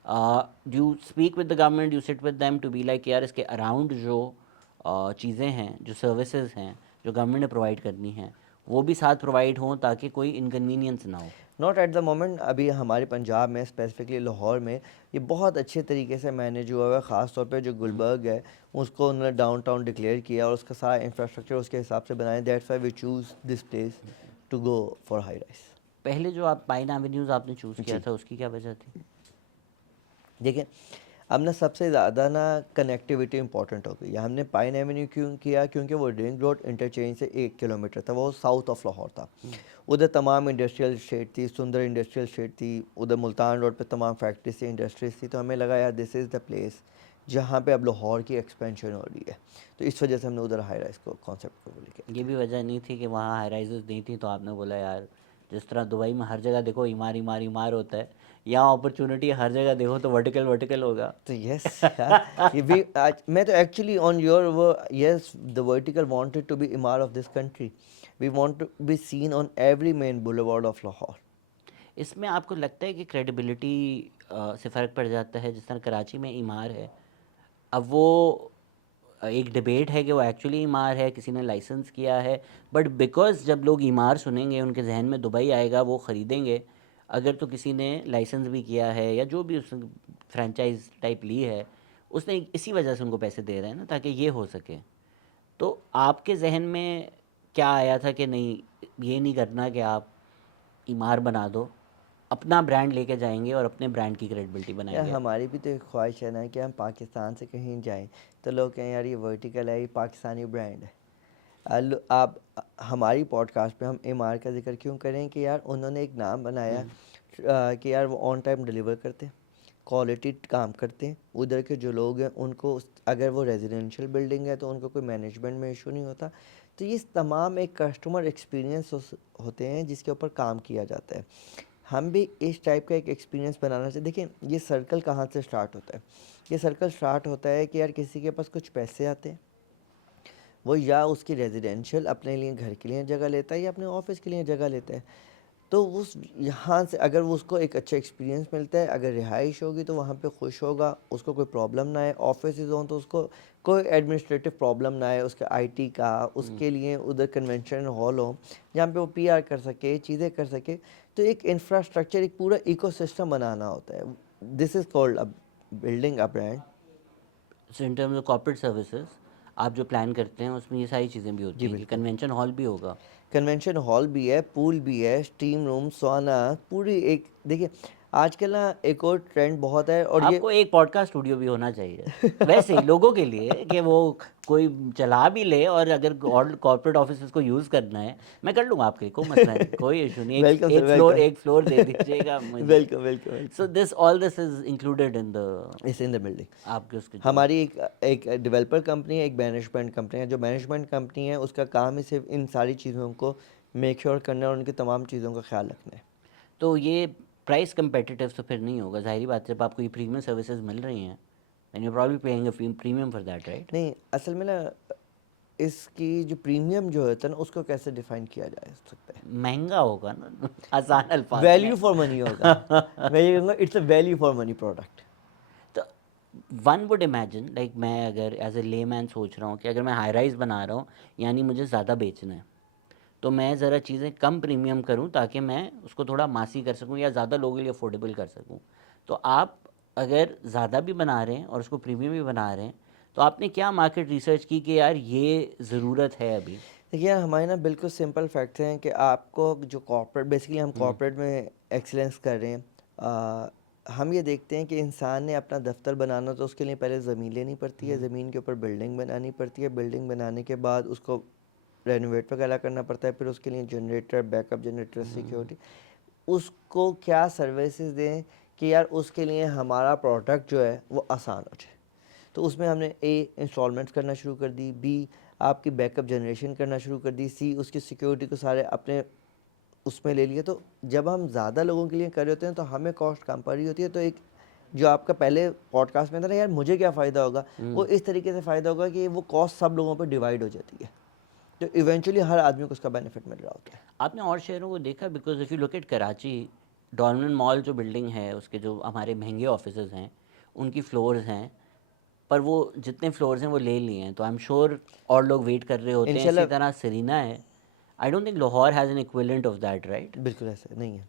do you speak with the government, you sit with them to be like یار اس کے اراؤنڈ جو چیزیں ہیں, جو سروسز ہیں جو گورنمنٹ نے پرووائڈ کرنی ہیں, وہ بھی ساتھ پرووائڈ ہوں تاکہ کوئی انکنوینئنس نہ ہو؟ Not at the moment. ابھی ہمارے پنجاب میں, اسپیسیفکلی لاہور میں, یہ بہت اچھے طریقے سے مینیج ہوا ہوا ہے. خاص طور پہ جو گلبرگ ہے, اس کو انہوں نے ڈاؤن ٹاؤن ڈکلیئر کیا, اور اس کا سارا انفراسٹرکچر اس کے حساب سے بنایا. That's why we choose this place to go for high rise. پہلے جو آپ پائن ایونیوز آپ نے چوز کیا جی تھا, اس کی کیا وجہ تھی؟ دیکھیں اب نا سب سے زیادہ نا کنیکٹیوٹی امپورٹنٹ ہو گئی ہے. ہم نے پائن ایونیو کیوں کیا؟ کیونکہ وہ رنگ روڈ انٹرچینج سے 1 کلومیٹر تھا, وہ ساؤتھ آف لاہور تھا. ادھر تمام انڈسٹریل اسٹیٹ تھی, سندر انڈسٹریل اسٹیٹ تھی, ادھر ملتان روڈ پہ تمام فیکٹریز تھی, انڈسٹریز تھی. تو ہمیں لگا یار دس از دا پلیس جہاں پہ اب لاہور کی ایکسپینشن ہو رہی ہے. تو اس وجہ سے ہم نے ادھر ہائی رائز کو کانسیپٹ کو لے کے. یہ بھی وجہ نہیں تھی کہ وہاں ہائی رائزز نہیں تھیں تو آپ نے بولا یار جس طرح دبئی میں ہر جگہ دیکھو عمار ہوتا ہے, یہاں اپرچونیٹی ہر جگہ دیکھو تو ورٹیکل ہوگا. تو یس یار, یہ بھی میں تو ایکچولی آن یور وہ yes the vertical wanted to be امار of this country. We want to be seen on every main boulevard of Lahore. اس میں آپ کو لگتا ہے کہ کریڈیبلٹی سے فرق پڑ جاتا ہے؟ جس طرح کراچی میں عمار ہے, اب وہ ایک ڈبیٹ ہے کہ وہ ایکچولی عمار ہے, کسی نے لائسنس کیا ہے, بٹ بیکاز جب لوگ عمار سنیں گے ان کے ذہن میں دبئی آئے گا, وہ خریدیں گے. اگر تو کسی نے لائسنس بھی کیا ہے یا جو بھی اس فرینچائز ٹائپ لی ہے, اس نے اسی وجہ سے ان کو پیسے دے رہے ہیں نا تاکہ یہ ہو سکے. تو آپ کے ذہن میں کیا آیا تھا کہ نہیں یہ نہیں کرنا کہ آپ عمار بنا دو, اپنا برانڈ لے کے جائیں گے اور اپنے برانڈ کی کریڈیبلٹی بنائیں یا گے؟ ہماری بھی تو ایک خواہش ہے نا کہ ہم پاکستان سے کہیں جائیں تو لوگ کہیں یار یہ ورٹیکل ہے, یہ پاکستانی برانڈ ہے. آپ ہماری پوڈ کاسٹ پہ ہم ایم آر کا ذکر کیوں کریں کہ یار انہوں نے ایک نام بنایا کہ یار وہ آن ٹائم ڈلیور کرتے, کوالٹی کام کرتے ہیں. ادھر کے جو لوگ ہیں ان کو اگر وہ ریزیڈینشیل بلڈنگ ہے تو ان کو کوئی مینجمنٹ میں ایشو نہیں ہوتا. تو یہ تمام ایک کسٹمر ایکسپیرینس ہوتے ہیں جس کے اوپر کام کیا جاتا ہے. ہم بھی اس ٹائپ کا ایک ایکسپیرینس بنانا چاہتے. دیکھیں یہ سرکل کہاں سے سٹارٹ ہوتا ہے. یہ سرکل سٹارٹ ہوتا ہے کہ یار کسی کے پاس کچھ پیسے آتے ہیں, وہ یا اس کی ریزیڈینشیل اپنے لیے گھر کے لیے جگہ لیتا ہے یا اپنے آفس کے لیے جگہ لیتا ہے. تو اس یہاں سے اگر اس کو ایک اچھا ایکسپیرینس ملتا ہے, اگر رہائش ہوگی تو وہاں پہ خوش ہوگا, اس کو کوئی پرابلم نہ آئے. آفیسز ہوں تو اس کو کوئی ایڈمنسٹریٹو پرابلم نہ آئے, اس کے آئی ٹی کا, اس کے لیے ادھر کنونشن ہال ہو جہاں پہ وہ پی آر کر سکے, چیزیں کر سکے. تو ایک انفراسٹرکچر, ایک پورا ایکو سسٹم بنانا ہوتا ہے. This is called building a brand. So in terms of corporate services آپ جو پلان کرتے ہیں اس میں یہ ساری چیزیں بھی ہوتی جی ہیں کہ بالکل. کنونشن ہال بھی ہوگا. کنونشن ہال بھی ہے, پول بھی ہے, اسٹیم روم, سونا, پوری ایک. دیکھیے آج کل نا ایک اور ٹرینڈ بہت ہے, اور آپ یہ کو ایک پوڈ کاسٹ اسٹوڈیو بھی ہونا چاہیے ویسے ہی لوگوں کے لیے کہ وہ کوئی چلا بھی لے, اور اگر کارپوریٹ آفیسز کو یوز کرنا ہے میں کر لوں گا آپ کے لیے, کوئی مسئلہ نہیں, کوئی ایشو نہیں. ویلکم سر, ایک فلور دے دیجیے گا ویلکم مجھے. Welcome welcome so welcome. All this is included in the اس ان دا بلڈنگ. آپ کے اس کے جو ہماری ایک ڈیولپر کمپنی ہے, ایک مینجمنٹ کمپنی ہے. جو مینجمنٹ کمپنی ہے اس کا کام ہی صرف ان ساری چیزوں کو میک شیور کرنا ہے اور ان کی تمام چیزوں کا خیال رکھنا ہے. تو یہ پرائس کمپیٹیٹیو تو پھر نہیں ہوگا, ظاہری بات ہے. جب آپ کو یہ پریمیم سروسز مل رہی ہیں and you probably paying a premium for that, right? نہیں اصل میں نا اس کی جو پریمیم جو ہوتا ہے نا اس کو کیسے ڈیفائن کیا جا سکتا ہے. مہنگا ہوگا نا آسان الفاظ میں. ویلیو فار منی ہوگا. میں یہ کہوں گا it's a value for money product. تو ون وڈ امیجن لائک میں اگر ایز اے لے مین سوچ رہا ہوں کہ اگر میں ہائی رائز بنا رہا ہوں یعنی مجھے زیادہ بیچنا ہے, تو میں ذرا چیزیں کم پریمیم کروں تاکہ میں اس کو تھوڑا ماسی کر سکوں یا زیادہ لوگوں کے لیے افورڈیبل کر سکوں. تو آپ اگر زیادہ بھی بنا رہے ہیں اور اس کو پریمیم بھی بنا رہے ہیں تو آپ نے کیا مارکیٹ ریسرچ کی کہ یار یہ ضرورت ہے ابھی؟ دیکھیے ہمارے نا بالکل سمپل فیکٹس ہیں کہ آپ کو جو کارپوریٹ, بیسکلی ہم کارپوریٹ میں ایکسلنس کر رہے ہیں. ہم یہ دیکھتے ہیں کہ انسان نے اپنا دفتر بنانا تو اس کے لیے پہلے زمین لینی پڑتی ہے, زمین کے اوپر بلڈنگ بنانی پڑتی ہے, بلڈنگ بنانے کے بعد اس کو رینوویٹ وغیرہ کرنا پڑتا ہے, پھر اس کے لیے generator, backup generator, security. اس کو کیا سروسز دیں کہ یار اس کے لیے ہمارا پروڈکٹ جو ہے وہ آسان ہو جائے. تو اس میں ہم نے اے انسٹالمنٹس کرنا شروع کر دی, بی آپ کی بیک اپ جنریشن کرنا شروع کر دی, سی اس کی سیکیورٹی کو سارے اپنے اس میں لے لیے. تو جب ہم زیادہ لوگوں کے لیے کر رہے ہوتے ہیں تو ہمیں کاسٹ کم پڑ رہی ہوتی ہے. تو ایک جو آپ کا پہلے پوڈ کاسٹ میں تھا نا یار مجھے کیا فائدہ ہوگا, وہ اس طریقے سے فائدہ ہوگا کہ وہ کاسٹ سب لوگوں پہ ڈیوائڈ ہو جاتی ہے. تو ایونچولی ہر آدمی کو اس کا بینیفٹ مل رہا ہوتا ہے. آپ نے اور شہروں کو دیکھا, because if you look at Karachi, Dolmen mall جو بلڈنگ ہے اس کے جو ہمارے مہنگے آفیسز ہیں ان کی فلورز ہیں, پر وہ جتنے فلورز ہیں وہ لے لیے ہیں. تو آئی ایم شیور اور لوگ ویٹ کر رہے ہوتے ہیں. اسی طرح سرینا ہے. I don't think Lahore has an equivalent of that, right? بالکل ایسا نہیں ہے.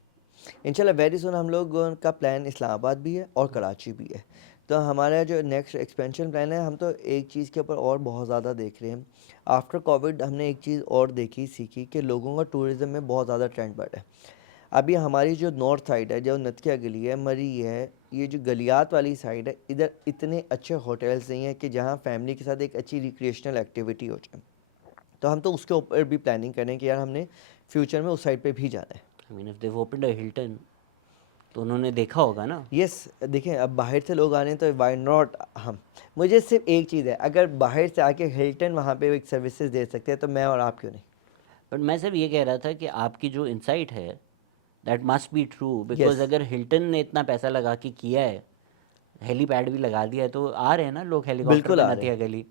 انشاءاللہ ویری سون ہم لوگ کا پلان اسلام آباد بھی ہے اور کراچی بھی ہے. تو ہمارا جو نیکسٹ ایکسپینشن پلان ہے, ہم تو ایک چیز کے اوپر اور بہت زیادہ دیکھ رہے ہیں. آفٹر کووڈ ہم نے ایک چیز اور دیکھی, سیکھی کہ لوگوں کا ٹورزم میں بہت زیادہ ٹرینڈ بڑھا ہے. ابھی ہماری جو نارتھ سائڈ ہے, جو نتکیا گلی ہے, مری ہے, یہ جو گلیات والی سائڈ ہے, ادھر اتنے اچھے ہوٹلز نہیں ہیں کہ جہاں فیملی کے ساتھ ایک اچھی ریکریشنل ایکٹیویٹی ہو جائے. تو ہم تو اس کے اوپر بھی پلاننگ کریں کہ یار ہم نے فیوچر میں اس سائڈ پہ بھی جانا ہے. I mean if they opened a Hilton تو انہوں نے دیکھا ہوگا نا. یس دیکھیں اب باہر سے لوگ آ رہے ہیں تو وائی ناٹ ہم. مجھے صرف ایک چیز ہے, اگر باہر سے آ کے ہلٹن وہاں پہ ایک سروسز دے سکتے ہیں تو میں اور آپ کیوں نہیں. بٹ میں صرف یہ کہہ رہا تھا کہ آپ کی جو انسائٹ ہے that must be true, because yes اگر ہلٹن نے اتنا پیسہ لگا کے کیا ہے, ہیلی پیڈ بھی لگا دیا ہے, تو آ رہے ہیں نا لوگ ہیلی کاپٹر بالکل پہ آ رہے نتیا ہیں. گلی.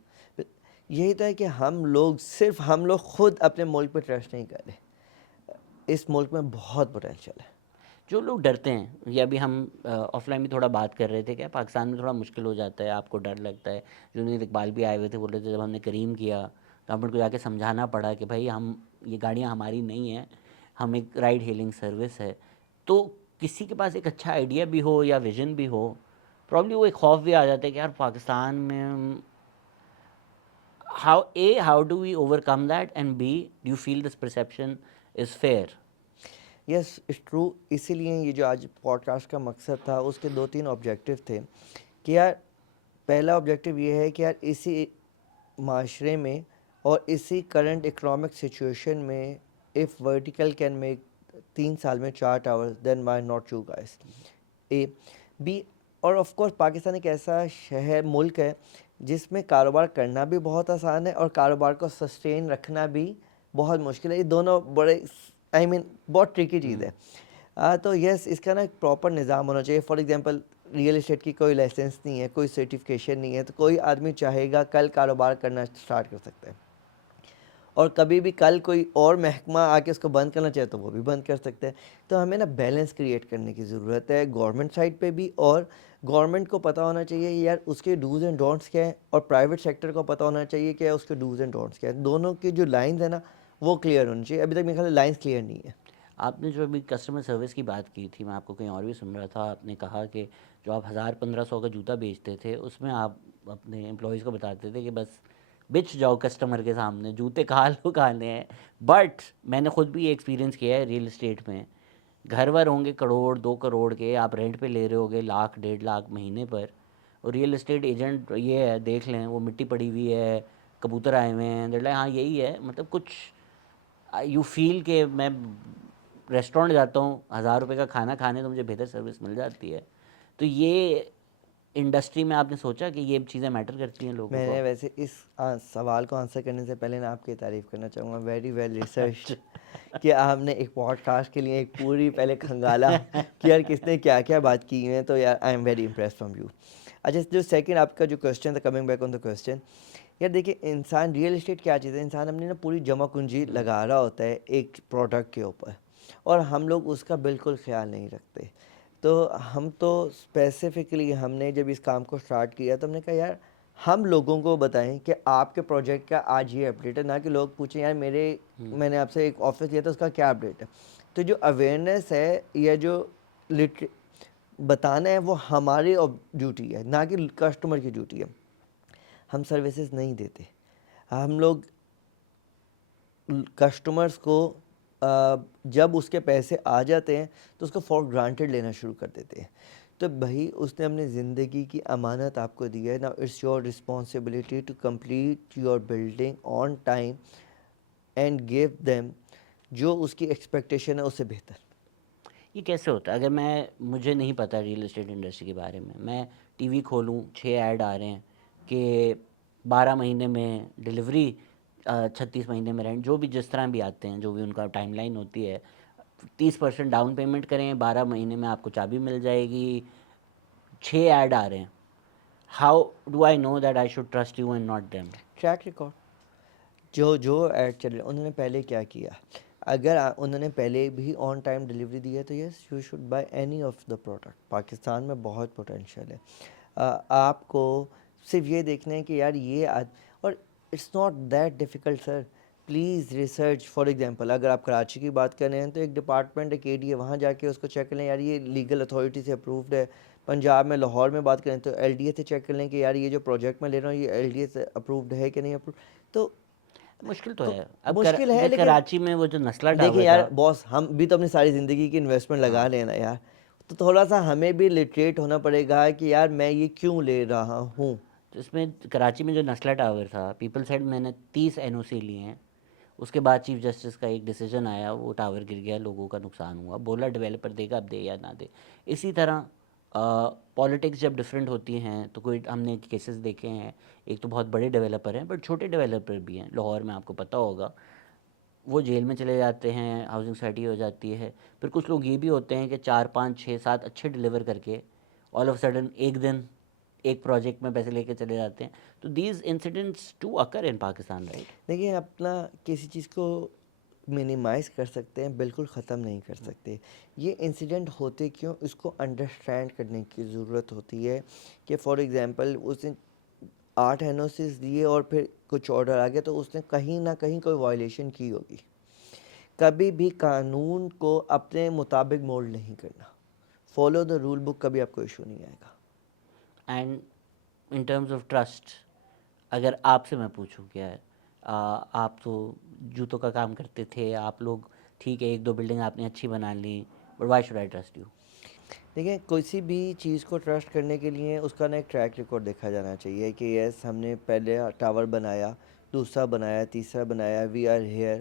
یہی تو ہے کہ ہم لوگ صرف ہم لوگ خود اپنے ملک پہ ٹرسٹ نہیں کر رہے. اس ملک میں بہت پوٹینشیل ہے. جو لوگ ڈرتے ہیں, یہ ابھی ہم آف لائن بھی تھوڑا بات کر رہے تھے کہ پاکستان میں تھوڑا مشکل ہو جاتا ہے, آپ کو ڈر لگتا ہے. جنید اقبال بھی آئے ہوئے تھے, بول رہے تھے جب ہم نے کریم کیا گورنمنٹ کو جا کے سمجھانا پڑا کہ بھائی ہم یہ گاڑیاں ہماری نہیں ہیں, ہم ایک رائڈ ہیلنگ سروس ہے. تو کسی کے پاس ایک اچھا آئیڈیا بھی ہو یا ویژن بھی ہو, پرابلی وہ ایک خوف بھی آ جاتا ہے کہ یار پاکستان میں how do we overcome that, and B, do you feel this perception is fair? Yes it's true. اسی لیے یہ جو آج پوڈ کاسٹ کا مقصد تھا اس کے 2-3 آبجیکٹیو تھے کہ یار پہلا آبجیکٹیو یہ ہے کہ یار اسی معاشرے میں اور اسی کرنٹ اکنامک سچویشن میں اف ورٹیکل کین میک 3 سال میں 4 towers then why not you guys. اے بی اور آف کورس پاکستان ایک ایسا شہر ملک ہے جس میں کاروبار کرنا بھی بہت آسان ہے اور کاروبار کو سسٹین رکھنا بھی بہت مشکل ہے. یہ دونوں بڑے بہت ٹرکی چیز ہے. تو یس اس کا نا ایک پراپر نظام ہونا چاہیے. فار ایگزامپل ریئل اسٹیٹ کی کوئی لائسنس نہیں ہے, کوئی سرٹیفکیشن نہیں ہے, تو کوئی آدمی چاہے گا کل کاروبار کرنا اسٹارٹ کر سکتا ہے, اور کبھی بھی کل کوئی اور محکمہ آ کے اس کو بند کرنا چاہے تو وہ بھی بند کر سکتے ہیں. تو ہمیں نا بیلنس کریٹ کرنے کی ضرورت ہے گورنمنٹ سائڈ پہ بھی, اور گورنمنٹ کو پتہ ہونا چاہیے یار اس کے ڈوز اینڈ ڈونٹس کیا ہیں, اور پرائیویٹ سیکٹر کو پتہ ہونا چاہیے کہ اس کے ڈوز اینڈ ڈونٹس کیا ہیں. دونوں کی جو لائنز ہیں نا وہ کلیئر ہونی چاہیے. ابھی تک میرے خیال ہے لائنز کلیئر نہیں ہے. آپ نے جو ابھی کسٹمر سروس کی بات کی تھی, میں آپ کو کہیں اور بھی سن رہا تھا, آپ نے کہا کہ جو آپ 1000-1500 کا جوتا بیچتے تھے اس میں آپ اپنے امپلائیز کو بتاتے تھے کہ بس بچ جاؤ کسٹمر کے سامنے, جوتے کہا لو کھانے ہیں. بٹ میں نے خود بھی یہ ایکسپیرینس کیا ہے ریئل اسٹیٹ میں, گھر ور ہوں گے 1-2 کروڑ کے, آپ رینٹ پہ لے رہے ہوگے 1,00,000-1.5 لاکھ مہینے پر, اور ریئل اسٹیٹ ایجنٹ یہ ہے دیکھ لیں وہ مٹی پڑی ہوئی ہے, کبوتر آئے ہوئے ہیں, ہاں یہی ہے. مطلب کچھ یو فیل کہ میں ریسٹورینٹ جاتا ہوں 1000 روپے کا کھانا کھانے تو مجھے بہتر سروس مل جاتی ہے. تو یہ انڈسٹری میں آپ نے سوچا کہ یہ چیزیں میٹر کرتی ہیں لوگوں میں کو؟ نے ویسے اس سوال کو آنسر کرنے سے پہلے نا آپ کی تعریف کرنا چاہوں گا, ویری ویل ریسرچڈ, کہ آپ نے ایک پوڈ کاسٹ کے لیے ایک پوری پہلے کھنگالا کہ یار کس نے کیا کیا بات کی ہیں. تو یار I am very impress from you. اچھا جو سیکنڈ آپ کا جو کوشچن تھا, coming back on the question, یار دیکھیے انسان ریئل اسٹیٹ کیا چیز ہے, انسان اپنی نا پوری جمع کنجی لگا رہا ہوتا ہے ایک پروڈکٹ کے اوپر, اور ہم لوگ اس کا بالکل خیال نہیں رکھتے. تو ہم تو اسپیسیفکلی ہم نے جب اس کام کو اسٹارٹ کیا تو ہم نے کہا یار ہم لوگوں کو بتائیں کہ آپ کے پروجیکٹ کا آج یہ اپڈیٹ ہے, نہ کہ لوگ پوچھیں یار میں نے آپ سے ایک آفس لیا تھا اس کا کیا اپڈیٹ ہے. تو جو اویئرنیس ہے یا جو بتانا ہے وہ ہماری ڈیوٹی ہے, نہ کہ کسٹمر کی ڈیوٹی ہے. ہم سروسز نہیں دیتے, ہم لوگ کسٹمرز کو جب اس کے پیسے آ جاتے ہیں تو اس کو فار گرانٹیڈ لینا شروع کر دیتے ہیں. تو بھائی اس نے اپنی زندگی کی امانت آپ کو دی ہے نا, it's your responsibility to complete your building on time and give them جو اس کی ایکسپیکٹیشن ہے اس سے بہتر. یہ کیسے ہوتا ہے؟ اگر مجھے نہیں پتہ ریئل اسٹیٹ انڈسٹری کے بارے میں ٹی وی کھولوں 6 ایڈ آ رہے ہیں کہ 12 مہینے میں ڈلیوری, 36 مہینے میں رینٹ, جو بھی جس طرح بھی آتے ہیں, جو بھی ان کا ٹائم لائن ہوتی ہے, 30% ڈاؤن پیمنٹ کریں, 12 مہینے میں آپ کو چابی مل جائے گی, 6 ایڈ آ رہے ہیں. How do I know that I should trust you and not them? Track record, جو ایڈ چل رہے انہوں نے پہلے کیا کیا. اگر انہوں نے پہلے بھی آن ٹائم ڈلیوری دی ہے تو yes you should by any of the product. Pakistan میں بہت پوٹینشیل ہے. آپ کو صرف یہ دیکھنا ہے کہ یار یہ اور it's not that difficult sir, please research. For example اگر آپ کراچی کی بات کر رہے ہیں تو ایک ڈپارٹمنٹ ایک AD ہے, وہاں جا کے اس کو چیک کر لیں یار یہ لیگل اتھارٹی سے اپرووڈ ہے. پنجاب میں لاہور میں بات کریں تو LDA سے چیک کر لیں کہ یار یہ جو پروجیکٹ میں لے رہا ہوں یہ LDA سے اپرووڈ ہے کہ نہیں اپرووڈ. تو مشکل تو ہے. اب مشکل ہے, لیکن کراچی میں وہ جو نسلا دیکھیں ٹاور یار تھا, باس ہم بھی تو اپنی ساری زندگی کی انویسٹمنٹ لگا لینا یار, تو تھوڑا سا ہمیں بھی لٹریٹ ہونا پڑے گا کہ یار میں یہ کیوں لے رہا ہوں. تو اس میں کراچی میں جو نسلا ٹاور تھا, پیپل سیڈ میں نے 30 NOC لیے ہیں. اس کے بعد چیف جسٹس کا ایک ڈیسیجن آیا, وہ ٹاور گر گیا, لوگوں کا نقصان ہوا, بولا ڈیولپر دے گا, اب دے یا نہ دے. اسی طرح پالیٹکس جب ڈفرینٹ ہوتی ہیں تو کوئی ہم نے کیسز دیکھے ہیں, ایک تو بہت بڑے ڈیولپر ہیں بٹ چھوٹے ڈیولپر بھی ہیں. لاہور میں آپ کو پتہ ہوگا وہ جیل میں چلے جاتے ہیں, ہاؤسنگ سوسائٹی ہو جاتی ہے. پھر کچھ لوگ یہ بھی ہوتے ہیں کہ 4-5-6-7 اچھے ڈیلیور کر کے آل آف سڈن ایک دن ایک پروجیکٹ میں پیسے لے کے چلے جاتے ہیں. تو these incidents to occur in Pakistan, right? دیکھیں اپنا کسی چیز کو منیمائز کر سکتے ہیں, بالکل ختم نہیں کر سکتے. یہ انسیڈنٹ ہوتے کیوں, اس کو انڈرسٹینڈ کرنے کی ضرورت ہوتی ہے. کہ فار ایگزامپل اس نے 8 NOCs دیے اور پھر کچھ آرڈر آ گیا تو اس نے کہیں نہ کہیں کوئی وائلیشن کی ہوگی. کبھی بھی قانون کو اپنے مطابق مولڈ نہیں کرنا. فالو دا رول بک, کبھی آپ کو ایشو نہیں آئے گا. And in terms of trust, اگر آپ سے میں پوچھوں کیا ہے, آپ تو جوتوں کا کام کرتے تھے, آپ لوگ ٹھیک ہے 1-2 بلڈنگ آپ نے اچھی بنا لی, but why should I trust you? دیکھیں کسی بھی چیز کو ٹرسٹ کرنے کے لیے اس کا نا ایک ٹریک ریکارڈ دیکھا جانا چاہیے کہ یس ہم نے پہلے ٹاور بنایا, دوسرا بنایا, تیسرا بنایا, وی آر ہیئر,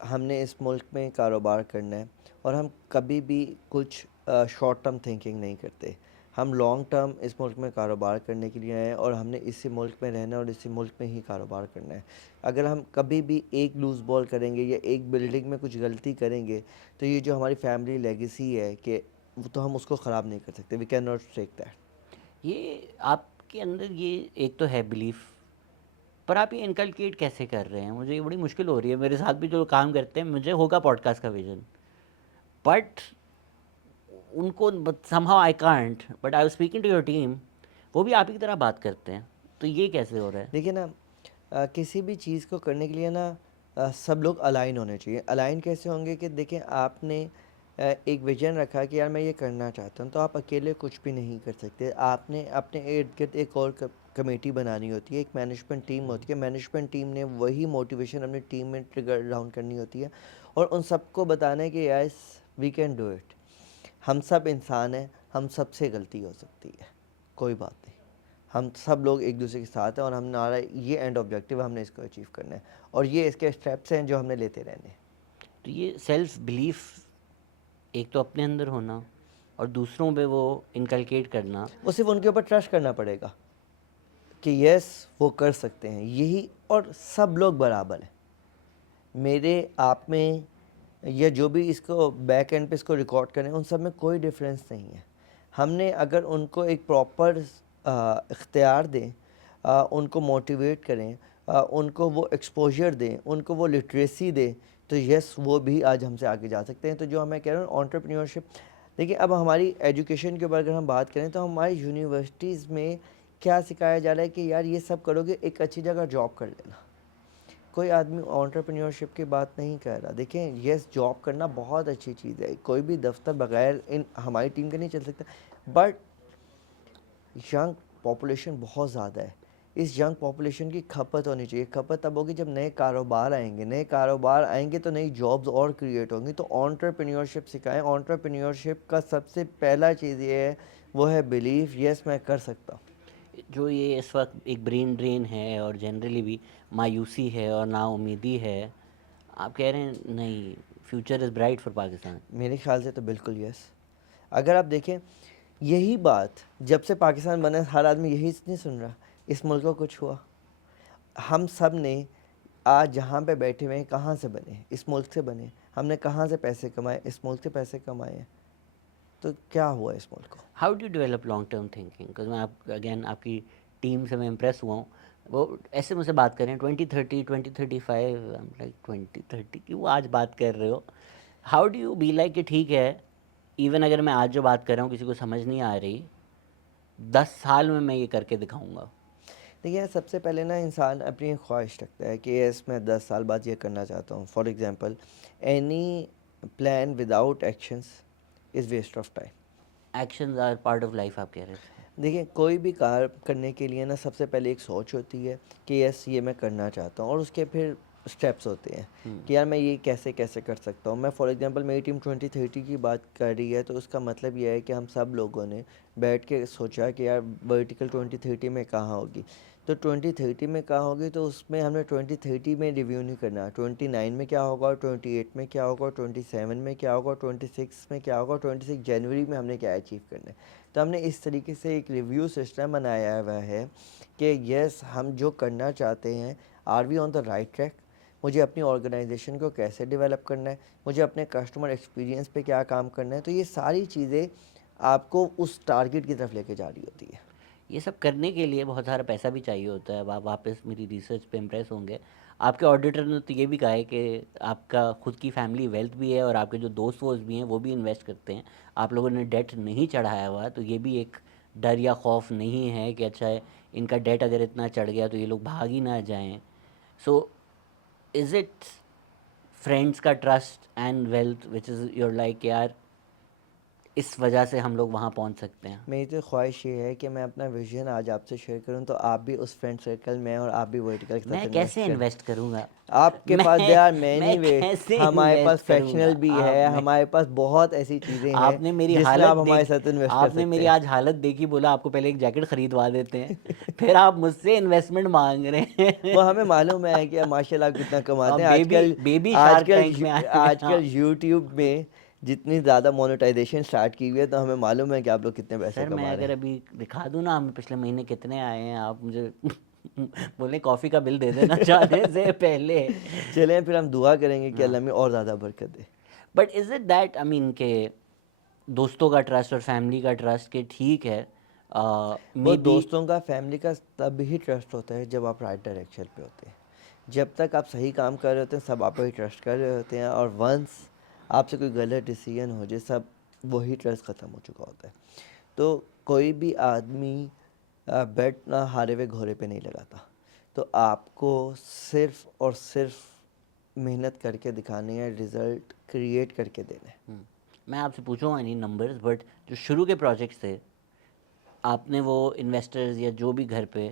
ہم نے اس ملک میں کاروبار کرنا ہے. اور ہم کبھی بھی کچھ شارٹ ٹرم تھنکنگ نہیں کرتے. ہم لانگ ٹرم اس ملک میں کاروبار کرنے کے لیے آئے ہیں اور ہم نے اسی ملک میں رہنا ہے اور اسی ملک میں ہی کاروبار کرنا ہے. اگر ہم کبھی بھی ایک لوز بال کریں گے یا ایک بلڈنگ میں کچھ غلطی کریں گے تو یہ جو ہماری فیملی لیگیسی ہے کہ وہ تو ہم اس کو خراب نہیں کر سکتے. We can not take that. یہ آپ کے اندر یہ ایک تو ہے بلیف، پر آپ یہ انکلکیٹ کیسے کر رہے ہیں؟ مجھے یہ بڑی مشکل ہو رہی ہے. میرے ساتھ بھی جو کام کرتے ہیں، مجھے ہوگا پوڈ کاسٹ کا ویژن، بٹ ان کو somehow I can't. But I was speaking to your team, وہ بھی آپ ہی کی طرح بات کرتے ہیں، تو یہ کیسے ہو رہا ہے؟ دیکھیے نا، کسی بھی چیز کو کرنے کے لیے نا سب لوگ الائن ہونے چاہیے. الائن کیسے ہوں گے کہ دیکھیں آپ نے ایک ویژن رکھا کہ یار میں یہ کرنا چاہتا ہوں، تو آپ اکیلے کچھ بھی نہیں کر سکتے. آپ نے اپنے ارد گرد ایک اور کمیٹی بنانی ہوتی ہے، ایک مینجمنٹ ٹیم ہوتی ہے. مینجمنٹ ٹیم نے وہی موٹیویشن اپنی ٹیم میں ٹریگر ڈاؤن کرنی ہوتی ہے اور ان سب کو بتانا ہے کہ یس وی کین ڈو اٹ. ہم سب انسان ہیں، ہم سب سے غلطی ہو سکتی ہے، کوئی بات نہیں. ہم سب لوگ ایک دوسرے کے ساتھ ہیں اور ہمارا یہ اینڈ آبجیکٹیو ہے، ہم نے اس کو اچیو کرنا ہے اور یہ اس کے اسٹیپس ہیں جو ہم نے لیتے رہنے ہیں. تو یہ سیلف بلیف ایک تو اپنے اندر ہونا اور دوسروں پہ وہ انکلکیٹ کرنا. وہ صرف ان کے اوپر ٹرسٹ کرنا پڑے گا کہ یس وہ کر سکتے ہیں یہی، اور سب لوگ برابر ہیں. میرے آپ میں یا جو بھی اس کو بیک اینڈ پہ اس کو ریکارڈ کریں ان سب میں کوئی ڈفرینس نہیں ہے. ہم نے اگر ان کو ایک پراپر اختیار دیں، ان کو موٹیویٹ کریں، ان کو وہ ایکسپوجر دیں، ان کو وہ لٹریسی دیں، تو یس وہ بھی آج ہم سے آگے جا سکتے ہیں. تو جو میں کہہ رہا ہوں انٹرپرینیورشپ، دیکھیں اب ہماری ایجوکیشن کے اوپر اگر ہم بات کریں تو ہماری یونیورسٹیز میں کیا سکھایا جا رہا ہے کہ یار یہ سب کرو گے ایک اچھی جگہ جاب کر لینا. کوئی آدمی انٹرپرینیورشپ کی بات نہیں کر رہا. دیکھیں یس جاب کرنا بہت اچھی چیز ہے، کوئی بھی دفتر بغیر ہماری ٹیم کے نہیں چل سکتا. بٹ ینگ پاپولیشن بہت زیادہ ہے. اس ینگ پاپولیشن کی کھپت ہونی چاہیے. کھپت تب ہوگی جب نئے کاروبار آئیں گے. نئے کاروبار آئیں گے تو نئی جابز اور کریٹ ہوں گی. تو انٹرپرینیورشپ سکھائیں. انٹرپرینیورشپ کا سب سے پہلا چیز یہ ہے، وہ ہے بلیف. یس میں کر سکتا ہوں. جو یہ اس وقت ایک برین ڈرین ہے اور جنرلی بھی مایوسی ہے اور نا امیدی ہے، آپ کہہ رہے ہیں نہیں future is bright for Pakistan? میرے خیال سے تو بالکل یس. اگر آپ دیکھیں یہی بات جب سے پاکستان بنا ہر آدمی یہی نہیں سن رہا. اس ملک کو کچھ ہوا، ہم سب نے آج جہاں پہ بیٹھے ہوئے ہیں کہاں سے بنے؟ اس ملک سے بنے. ہم نے کہاں سے پیسے کمائے؟ اس ملک سے پیسے کمائے ہیں. تو کیا ہوا اس ملک کو؟ How do you develop long term thinking? Because میں اگین آپ کی ٹیم سے میں امپریس ہوا ہوں. وہ ایسے مجھ سے بات کریں 2030 2035، لائک 2030 کیوں آج بات کر رہے ہو؟ How do you be like کہ ٹھیک ہے ایون اگر میں آج جو بات کر رہا ہوں کسی کو سمجھ نہیں آ رہی، 10 سال میں یہ کر کے دکھاؤں گا. دیکھیے سب سے پہلے نا انسان اپنی خواہش رکھتا ہے کہ یس میں 10 سال بعد یہ کرنا چاہتا ہوں. For example any plan without actions is waste of time. Actions are part of life آپ کہہ رہے تھے. دیکھیں کوئی بھی کار کرنے کے لیے نا سب سے پہلے ایک سوچ ہوتی ہے کہ یس یہ میں کرنا چاہتا ہوں، اور اس کے پھر اسٹیپس ہوتے ہیں کہ یار میں یہ کیسے کر سکتا ہوں. میں فار ایگزامپل میری ٹیم 2030 کی بات کر رہی ہے تو اس کا مطلب یہ ہے کہ ہم سب لوگوں نے بیٹھ کے سوچا کہ یار ورٹیکل 2030 میں کہاں ہوگی. تو 2030 میں کہاں ہوگی تو اس میں ہم نے 2030 میں ریویو نہیں کرنا. 29 میں کیا ہوگا، 28 میں کیا ہوگا، 27 میں کیا ہوگا، 26 میں کیا ہوگا، 26 جنوری میں ہم نے کیا اچیو کرنا ہے. تو ہم نے اس طریقے سے ایک ریویو سسٹم بنایا ہوا ہے کہ یس ہم جو کرنا چاہتے ہیں are we on the right track. مجھے اپنی آرگنائزیشن کو کیسے ڈیولپ کرنا ہے، مجھے اپنے کسٹمر ایکسپیرینس پہ کیا کام کرنا ہے. تو یہ ساری چیزیں آپ کو اس ٹارگیٹ کی طرف لے کے جا رہی ہوتی ہے. یہ سب کرنے کے لیے بہت سارا پیسہ بھی چاہیے ہوتا ہے. اب آپ واپس میری ریسرچ پہ امپریس ہوں گے. آپ کے آڈیٹر نے تو یہ بھی کہا ہے کہ آپ کا خود کی فیملی ویلتھ بھی ہے اور آپ کے جو دوست ووست بھی ہیں وہ بھی انویسٹ کرتے ہیں. آپ لوگوں نے ڈیٹ نہیں چڑھایا ہوا، تو یہ بھی ایک ڈر یا خوف نہیں ہے کہ اچھا ہے ان کا ڈیٹ اگر اتنا چڑھ گیا تو یہ لوگ بھاگ ہی نہ جائیں. سو از اٹ فرینڈس کا trust and wealth which is your like یار اس وجہ سے ہم لوگ وہاں پہنچ سکتے ہیں؟ میری تو خواہش یہ ہے کہ میں اپنا ویژن آج آپ سے شیئر کروں تو آپ بھی اس فرینڈ سرکل میں اور آپ بھی ورٹیکل کے میں ساتھ انویسٹ کیسے کریں. انویسٹ کروں گا؟ آپ کے پاس دے آر میں مینی وے. کیسے ہمارے پاس انویسٹ کروں گا؟ فریکشنل بھی ہے، ہمارے پاس بہت ایسی چیزیں ہیں آپ نے میری جس میں آپ حالت ہمارے ساتھ انویسٹ کر آپ نے سکتے میری ہیں. آج حالت دیکھی، بولا آپ کو پہلے ایک جیکٹ خریدوا دیتے ہیں، پھر آپ مجھ سے انویسٹمنٹ مانگ رہے ہیں. وہ ہمیں معلوم ہے کہ ماشاء اللہ کتنا کماتے اب ہیں. بیبی آج شارک کل ٹینک میں آج کل یوٹیوب میں جتنی زیادہ مونیٹائزیشن اسٹارٹ کی ہوئی ہے تو ہمیں معلوم ہے کہ آپ لوگ کتنے پیسے سر میں کما رہے اگر ہیں. ابھی دکھا دوں نا ہمیں پچھلے مہینے کتنے آئے ہیں, آپ مجھے بولیں کافی کا بل دے دینا جانے سے پہلے. چلیں پھر ہم دعا کریں گے کہ ہاں, اللہ ہمیں اور زیادہ برکت دے. But is it that I mean کہ دوستوں کا ٹرسٹ اور فیملی کا ٹرسٹ کہ ٹھیک ہے وہ مے بی. دوستوں کا فیملی کا تب ہی ٹرسٹ ہوتا ہے جب آپ رائٹ ڈائریکشن پہ ہوتے ہیں. جب تک آپ صحیح کام کر رہے ہوتے ہیں سب آپ پہ ہی ٹرسٹ کر رہے ہوتے ہیں, اور ونس آپ سے کوئی غلط ڈیسیجن ہو جائے سب وہی ٹرسٹ ختم ہو چکا ہوتا ہے. تو کوئی بھی آدمی بیٹ نہ ہارے ہوئے گھوڑے پہ نہیں لگاتا. تو آپ کو صرف اور صرف محنت کر کے دکھانی ہے, رزلٹ کریٹ کر کے دینے. میں آپ سے پوچھوں گا نہیں نمبرز, بٹ جو شروع کے پروجیکٹس تھے آپ نے وہ انویسٹرز یا جو بھی گھر پہ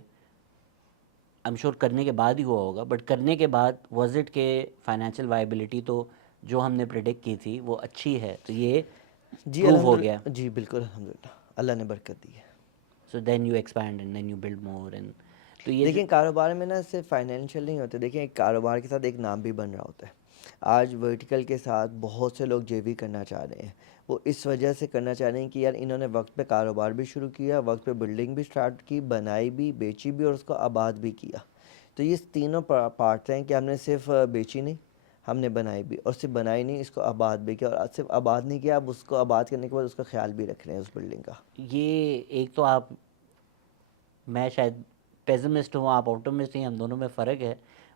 ایم شور کرنے کے بعد ہی ہوا ہوگا, بٹ کرنے کے بعد واز اٹ کہ فائنینشیل وائبلٹی تو جو ہم نے پریڈکٹ کی تھی وہ اچھی ہے, تو یہ جی پروو ہو الحمد گیا. للہ, جی بالکل الحمد للہ, اللہ نے برکت دی ہے. So then you expand and then you build more and تو یہ جو دیکھیں کاروبار میں نا صرف فائنینشیل نہیں ہوتے, دیکھیں ایک کاروبار کے ساتھ ایک نام بھی بن رہا ہوتا ہے. آج ورٹیکل کے ساتھ بہت سے لوگ جے وی کرنا چاہ رہے ہیں. وہ اس وجہ سے کرنا چاہ رہے ہیں کہ یار انہوں نے وقت پہ کاروبار بھی شروع کیا, وقت پہ بلڈنگ بھی سٹارٹ کی, بنائی بھی, بیچی بھی اور اس کو آباد بھی کیا. تو یہ تینوں پارٹس ہیں کہ ہم نے صرف بیچی نہیں, ہم نے بنائی بھی, اور صرف بنائی نہیں اس کو آباد بھی کیا, اور صرف آباد نہیں کیا, اب اس کو آباد کرنے کے بعد اس کا خیال بھی رکھ رہے ہیں اس بلڈنگ کا. یہ ایک تو آپ, میں شاید پیزمسٹ ہوں آپ آپٹمسٹ ہیں, ہم دونوں میں فرق ہے,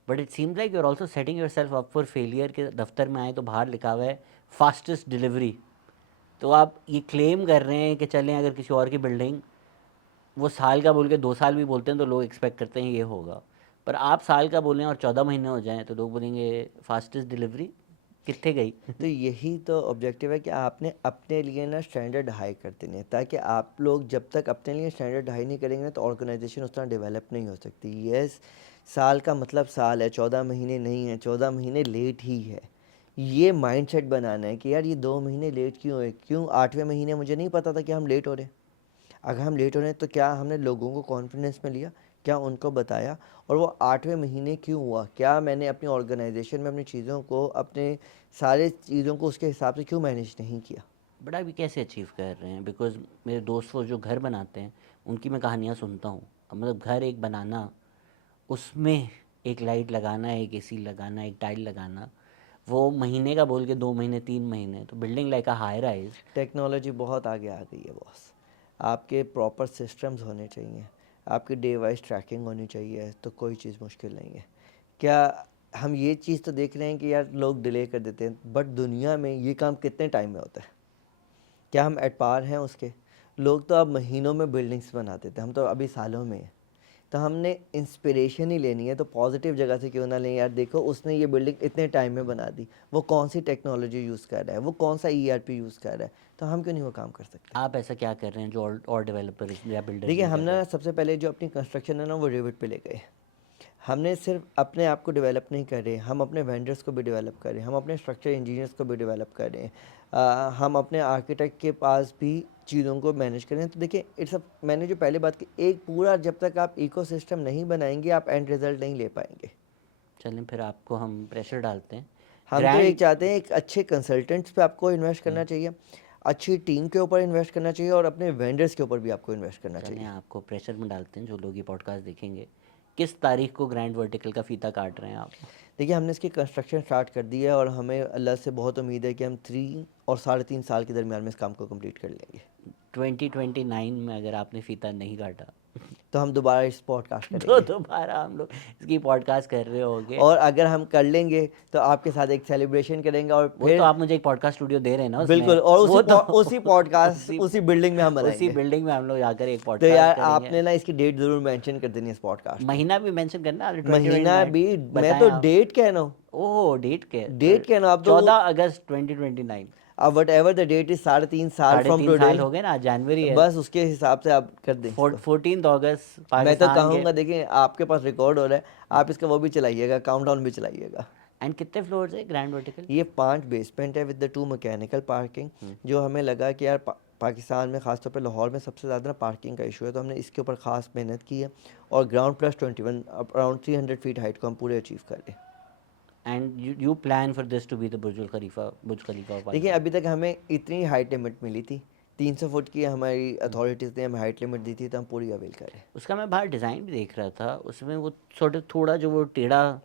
but it seems like you are also setting yourself up for failure. کے دفتر میں آئیں تو باہر لکھا ہوا ہے فاسٹسٹ ڈلیوری, تو آپ یہ کلیم کر رہے ہیں کہ چلیں اگر کسی اور کی بلڈنگ وہ سال کا بول کے 2 سال بھی بولتے ہیں تو لوگ ایکسپیکٹ کرتے ہیں یہ ہوگا, پر آپ سال کا بولیں اور 14 مہینے ہو جائیں تو لوگ بولیں گے فاسٹسٹ ڈلیوری کتنے گئی. تو یہی تو آبجیکٹیو ہے کہ آپ نے اپنے لیے نا اسٹینڈرڈ ہائی کر دینے ہیں, تاکہ آپ لوگ جب تک اپنے لیے اسٹینڈرڈ ہائی نہیں کریں گے نا تو آرگنائزیشن اس طرح ڈیولپ نہیں ہو سکتی. یس سال کا مطلب سال ہے, 14 مہینے نہیں ہیں, 14 مہینے لیٹ ہی ہے. یہ مائنڈ سیٹ بنانا ہے کہ یار یہ 2 مہینے لیٹ کیوں ہوئے, کیوں 8ویں مہینے مجھے نہیں پتا تھا کہ ہم لیٹ ہو رہے ہیں. اگر ہم لیٹ ہو رہے ہیں تو کیا ہم نے لوگوں کو کانفیڈنس میں لیا, کیا ان کو بتایا, اور وہ 8ویں مہینے کیوں ہوا, کیا میں نے اپنی آرگنائزیشن میں اپنی چیزوں کو, اپنے سارے چیزوں کو اس کے حساب سے کیوں مینیج نہیں کیا. بٹ آپ یہ کیسے اچیو کر رہے ہیں, بیکاز میرے دوست وہ جو گھر بناتے ہیں ان کی میں کہانیاں سنتا ہوں. اب مطلب گھر ایک بنانا, اس میں ایک لائٹ لگانا, ایک اے سی لگانا, ایک ٹائل لگانا, وہ مہینے کا بول کے 2 مہینے 3 مہینے, تو building like a high rise. Technology بہت آگے آ گئی ہے باس. آپ کے پراپر سسٹمز ہونے چاہیے, آپ کی ڈے وائز ٹریکنگ ہونی چاہیے, تو کوئی چیز مشکل نہیں ہے. کیا ہم یہ چیز تو دیکھ رہے ہیں کہ یار لوگ ڈیلے کر دیتے ہیں, بٹ دنیا میں یہ کام کتنے ٹائم میں ہوتا ہے, کیا ہم ایٹ پار ہیں اس کے. لوگ تو اب مہینوں میں بلڈنگس بناتے تھے, ہم تو ابھی سالوں میں ہیں. تو ہم نے انسپریشن ہی لینی ہے تو پازیٹیو جگہ سے کیوں نہ لیں, یار دیکھو اس نے یہ بلڈنگ اتنے ٹائم میں بنا دی, وہ کون سی ٹیکنالوجی یوز کر رہا ہے, وہ کون سا ERP یوز کر رہا ہے, تو ہم کیوں نہیں وہ کام کر سکتے. آپ ایسا کیا کر رہے ہیں جو اور ڈیولپرز یا بلڈرز دیکھیے نہیں ہم کر رہے؟ نا سب سے پہلے جو اپنی کنسٹرکشن ہے نا وہ ریوٹ پہ لے گئے. ہم نے صرف اپنے آپ کو ڈیولپ نہیں کر رہے, ہم اپنے وینڈرس کو بھی ڈیولپ کر رہے ہیں, ہم اپنے اسٹرکچر انجینئرس کو بھی ڈیولپ کر رہے ہیں, ہم اپنے آرکیٹیکٹ کے پاس بھی چیزوں کو مینیج کریں. تو دیکھیں اٹس میں نے جو پہلے بات کی, ایک پورا جب تک آپ ایکو سسٹم نہیں بنائیں گے آپ اینڈ رزلٹ نہیں لے پائیں گے. چلیں پھر آپ کو ہم پریشر ڈالتے ہیں. ہم تو ایک چاہتے ہیں ایک اچھے کنسلٹنٹس پہ آپ کو انویسٹ کرنا چاہیے, اچھی ٹیم کے اوپر انویسٹ کرنا چاہیے, اور اپنے وینڈرس کے اوپر بھی آپ کو انویسٹ کرنا چلیں چاہیے. آپ کو پریشر میں ڈالتے ہیں, جو لوگ یہ پوڈ کاسٹ دیکھیں گے کس تاریخ کو گرینڈ ورٹیکل کا فیتہ کاٹ رہے ہیں آپ؟ دیکھیے ہم نے اس کی کنسٹرکشن سٹارٹ کر دی ہے, اور ہمیں اللہ سے بہت امید ہے کہ ہم 3 اور 3.5 سال کے درمیان میں اس کام کو کمپلیٹ کر لیں گے. 2029 میں اگر آپ نے فیتہ نہیں کاٹا تو ہم دوبارہ اس پوڈ کاسٹ کریں تو گے, دوبارہ ہم لوگ اس کی پوڈ کاسٹ کر رہے ہوں گے. اور اگر ہم کر لیں گے تو آپ کے ساتھ ایک سیلیبریشن کریں گے, اور وہ تو پھر آپ مجھے ایک پوڈ کاسٹ اسٹوڈیو دے رہے ہیں نا اس میں, بالکل, اور وہ تو اسی پوڈ کاسٹ اسی بلڈنگ میں ہم بنائیں اسی گے. بلڈنگ میں ہم لوگ جا کر ایک پوڈ تو کاسٹ یار کریں گے. آپ نے نا اس کی ڈیٹ ضرور مینشن کر دینی ہے اس پوڈ کاسٹ میں. مہینہ بھی مینشن کرنا, مہینہ 2029 بھی, میں بتائیں تو آپ. ڈیٹ کہنا ہوں, اوہ ڈیٹ کے ڈیٹ کہنا, آپ تو 14 اگست 2029. اب وٹ ایور دا ڈیٹ از 3.5 سال فرام 3.5 ٹوڈے, سال ہو گئے نا, جنوری ہے. بس اس کے حساب سے آپ کر دیں اس کو. 14 اگست میں تو پاکستان کہوں کے. گا دیکھیں آپ کے پاس ریکارڈ ہو رہا ہے, آپ اس کا وہ بھی چلائیے گا, کاؤنٹ ڈاؤن بھی چلائیے گا. اینڈ کتنے فلورز ہے گرینڈ ورٹیکل؟ یہ 5 بیسمنٹ ہے ود دا 2 میکینیکل پارکنگ, جو ہمیں لگا کہ یار پاکستان میں خاص طور پہ لاہور میں سب سے زیادہ پارکنگ کا ایشو ہے, تو ہم نے اس کے اوپر خاص محنت کی ہے, اور ground plus 21 around 300 feet height کو ہم پورے اچیو کر لیں. And you plan for this to be the Burj Khalifa of دیکھیں Pakistan. ابھی تک ہمیں اتنی ہائٹ لمٹ ملی تھی 300 فٹ کی ہماری اتھارٹیز نے ہمیں ہائٹ لمٹ دی تھی تو ہم پوری اویل کریں. اس کا میں باہر ڈیزائن بھی دیکھ رہا تھا, اس میں وہ تھوڑا جو وہ ٹیڑھا.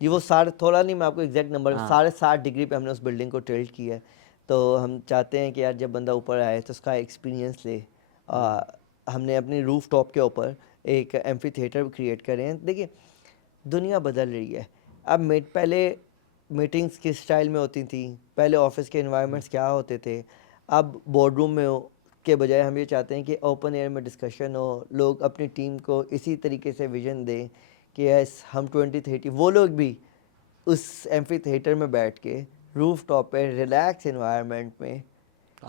جی وہ تھوڑا نہیں, میں آپ کو ایگزیکٹ نمبر 60 ڈگری پہ ہم نے اس بلڈنگ کو ٹلٹ کیا ہے. تو ہم چاہتے ہیں کہ یار جب بندہ اوپر آئے تو اس کا ایکسپیرینس لے. ہم نے اپنی روف ٹاپ کے اوپر ایک ایمفی تھیٹر کریٹ کرے ہیں. دیکھیے دنیا بدل رہی ہے. اب پہلے میٹنگس کس اسٹائل میں ہوتی تھیں, پہلے آفس کے انوائرمنٹس کیا ہوتے تھے, اب بورڈ روم میں کے بجائے ہم یہ چاہتے ہیں کہ اوپن ایئر میں ڈسکشن ہو, لوگ اپنی ٹیم کو اسی طریقے سے ویژن دیں کہ یس ہم 2030 وہ لوگ بھی اس ایمفی تھیٹر میں بیٹھ کے روف ٹاپ پہ ریلیکس انوائرمنٹ میں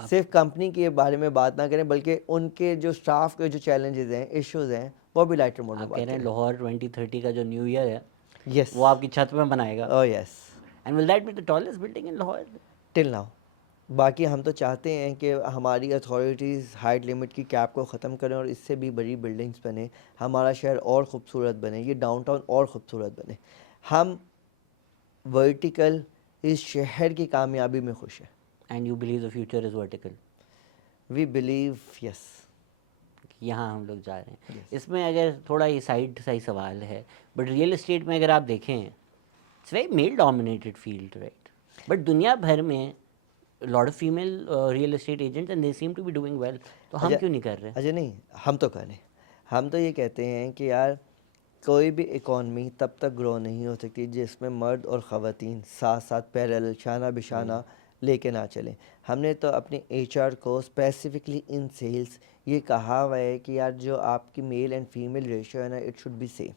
صرف کمپنی کے بارے میں بات نہ کریں بلکہ ان کے جو اسٹاف کے جو چیلنجز ہیں, ایشوز ہیں, وہ بھی لائٹر موڈ میں آپ بات کہہ رہے ہیں کریں. لاہور 2030 کا جو نیو ایئر ہے یس, وہ آپ کی چھت میں بنائے گا. Oh yes, and will that be the tallest building in Lahore? Till now. باقی ہم تو چاہتے ہیں کہ ہماری اتھارٹیز ہائٹ لمٹ کی کیپ کو ختم کریں اور اس سے بھی بڑی بلڈنگز بنیں, ہمارا شہر اور خوبصورت بنے, یہ ڈاؤن ٹاؤن اور خوبصورت بنے. ہم ورٹیکل اس شہر کی کامیابی میں خوش ہیں. And you believe the future is vertical. We believe yes. یہاں ہم لوگ جا رہے ہیں. اس میں اگر تھوڑا یہ سائڈ صحیح سوال ہے, بٹ ریئل اسٹیٹ میں اگر آپ دیکھیں it's very male dominated field, right, but دنیا بھر میں lot of female real estate agents and they seem to be doing well, تو ہم کیوں نہیں کر رہے؟ اچھا نہیں, ہم تو کریں. ہم تو یہ کہتے ہیں کہ یار کوئی بھی اکانومی تب تک گرو نہیں ہو سکتی جس میں مرد اور خواتین ساتھ ساتھ پیرل شانہ بشانہ لے کے نہ چلیں. ہم نے تو اپنی ایچ آر کو اسپیسیفکلی ان سیلس یہ کہا ہوا ہے کہ یار جو آپ کی میل اینڈ فیمیل ریشو ہے نا اٹ شوڈ بی سیم.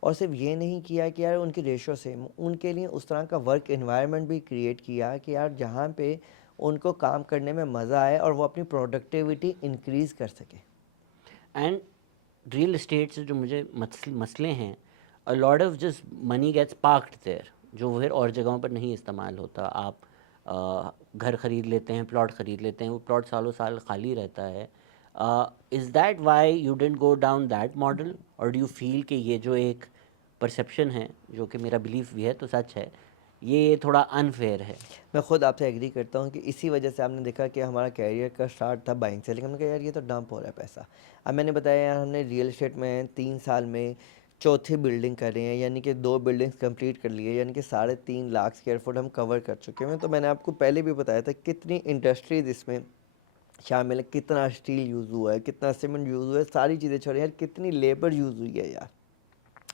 اور صرف یہ نہیں کیا کہ یار ان کی ریشو سیم, ان کے لیے اس طرح کا ورک انوائرمنٹ بھی کریٹ کیا کہ یار جہاں پہ ان کو کام کرنے میں مزہ آئے اور وہ اپنی پروڈکٹیوٹی انکریز کر سکیں. اینڈ ریئل اسٹیٹ سے جو مجھے مسئلے ہیں, a lot of just money gets parked there, جو پھر اور جگہوں پر نہیں استعمال ہوتا. آپ گھر خرید لیتے ہیں, پلاٹ خرید لیتے ہیں, وہ پلاٹ سالوں سال خالی رہتا ہے. Is that why you didn't go down that model, اور ڈو یو فیل کہ یہ جو ایک پرسیپشن ہے, جو کہ میرا بلیف بھی ہے تو سچ ہے, یہ تھوڑا انفیئر ہے؟ میں خود آپ سے ایگری کرتا ہوں کہ اسی وجہ سے آپ نے دیکھا کہ ہمارا کیریئر کا اسٹارٹ تھا بائنگ سے, لیکن ہم نے کہا یار یہ تو ڈمپ ہو رہا ہے پیسہ. اب میں نے بتایا یار ہم نے ریئل اسٹیٹ میں 3 سال میں چوتھی بلڈنگ کر رہے ہیں, یعنی کہ 2 بلڈنگس کمپلیٹ کر لی ہے, یعنی کہ 3.5 لاکھ اسکوائر فٹ ہم کور کر چکے ہیں. تو میں نے آپ کو پہلے بھی بتایا تھا کتنی انڈسٹریز اس میں شامل ہے, کتنا اسٹیل یوز ہوا ہے, کتنا سیمنٹ یوز ہوا ہے, ساری چیزیں چھوڑیں یار کتنی لیبر یوز ہوئی ہے یار,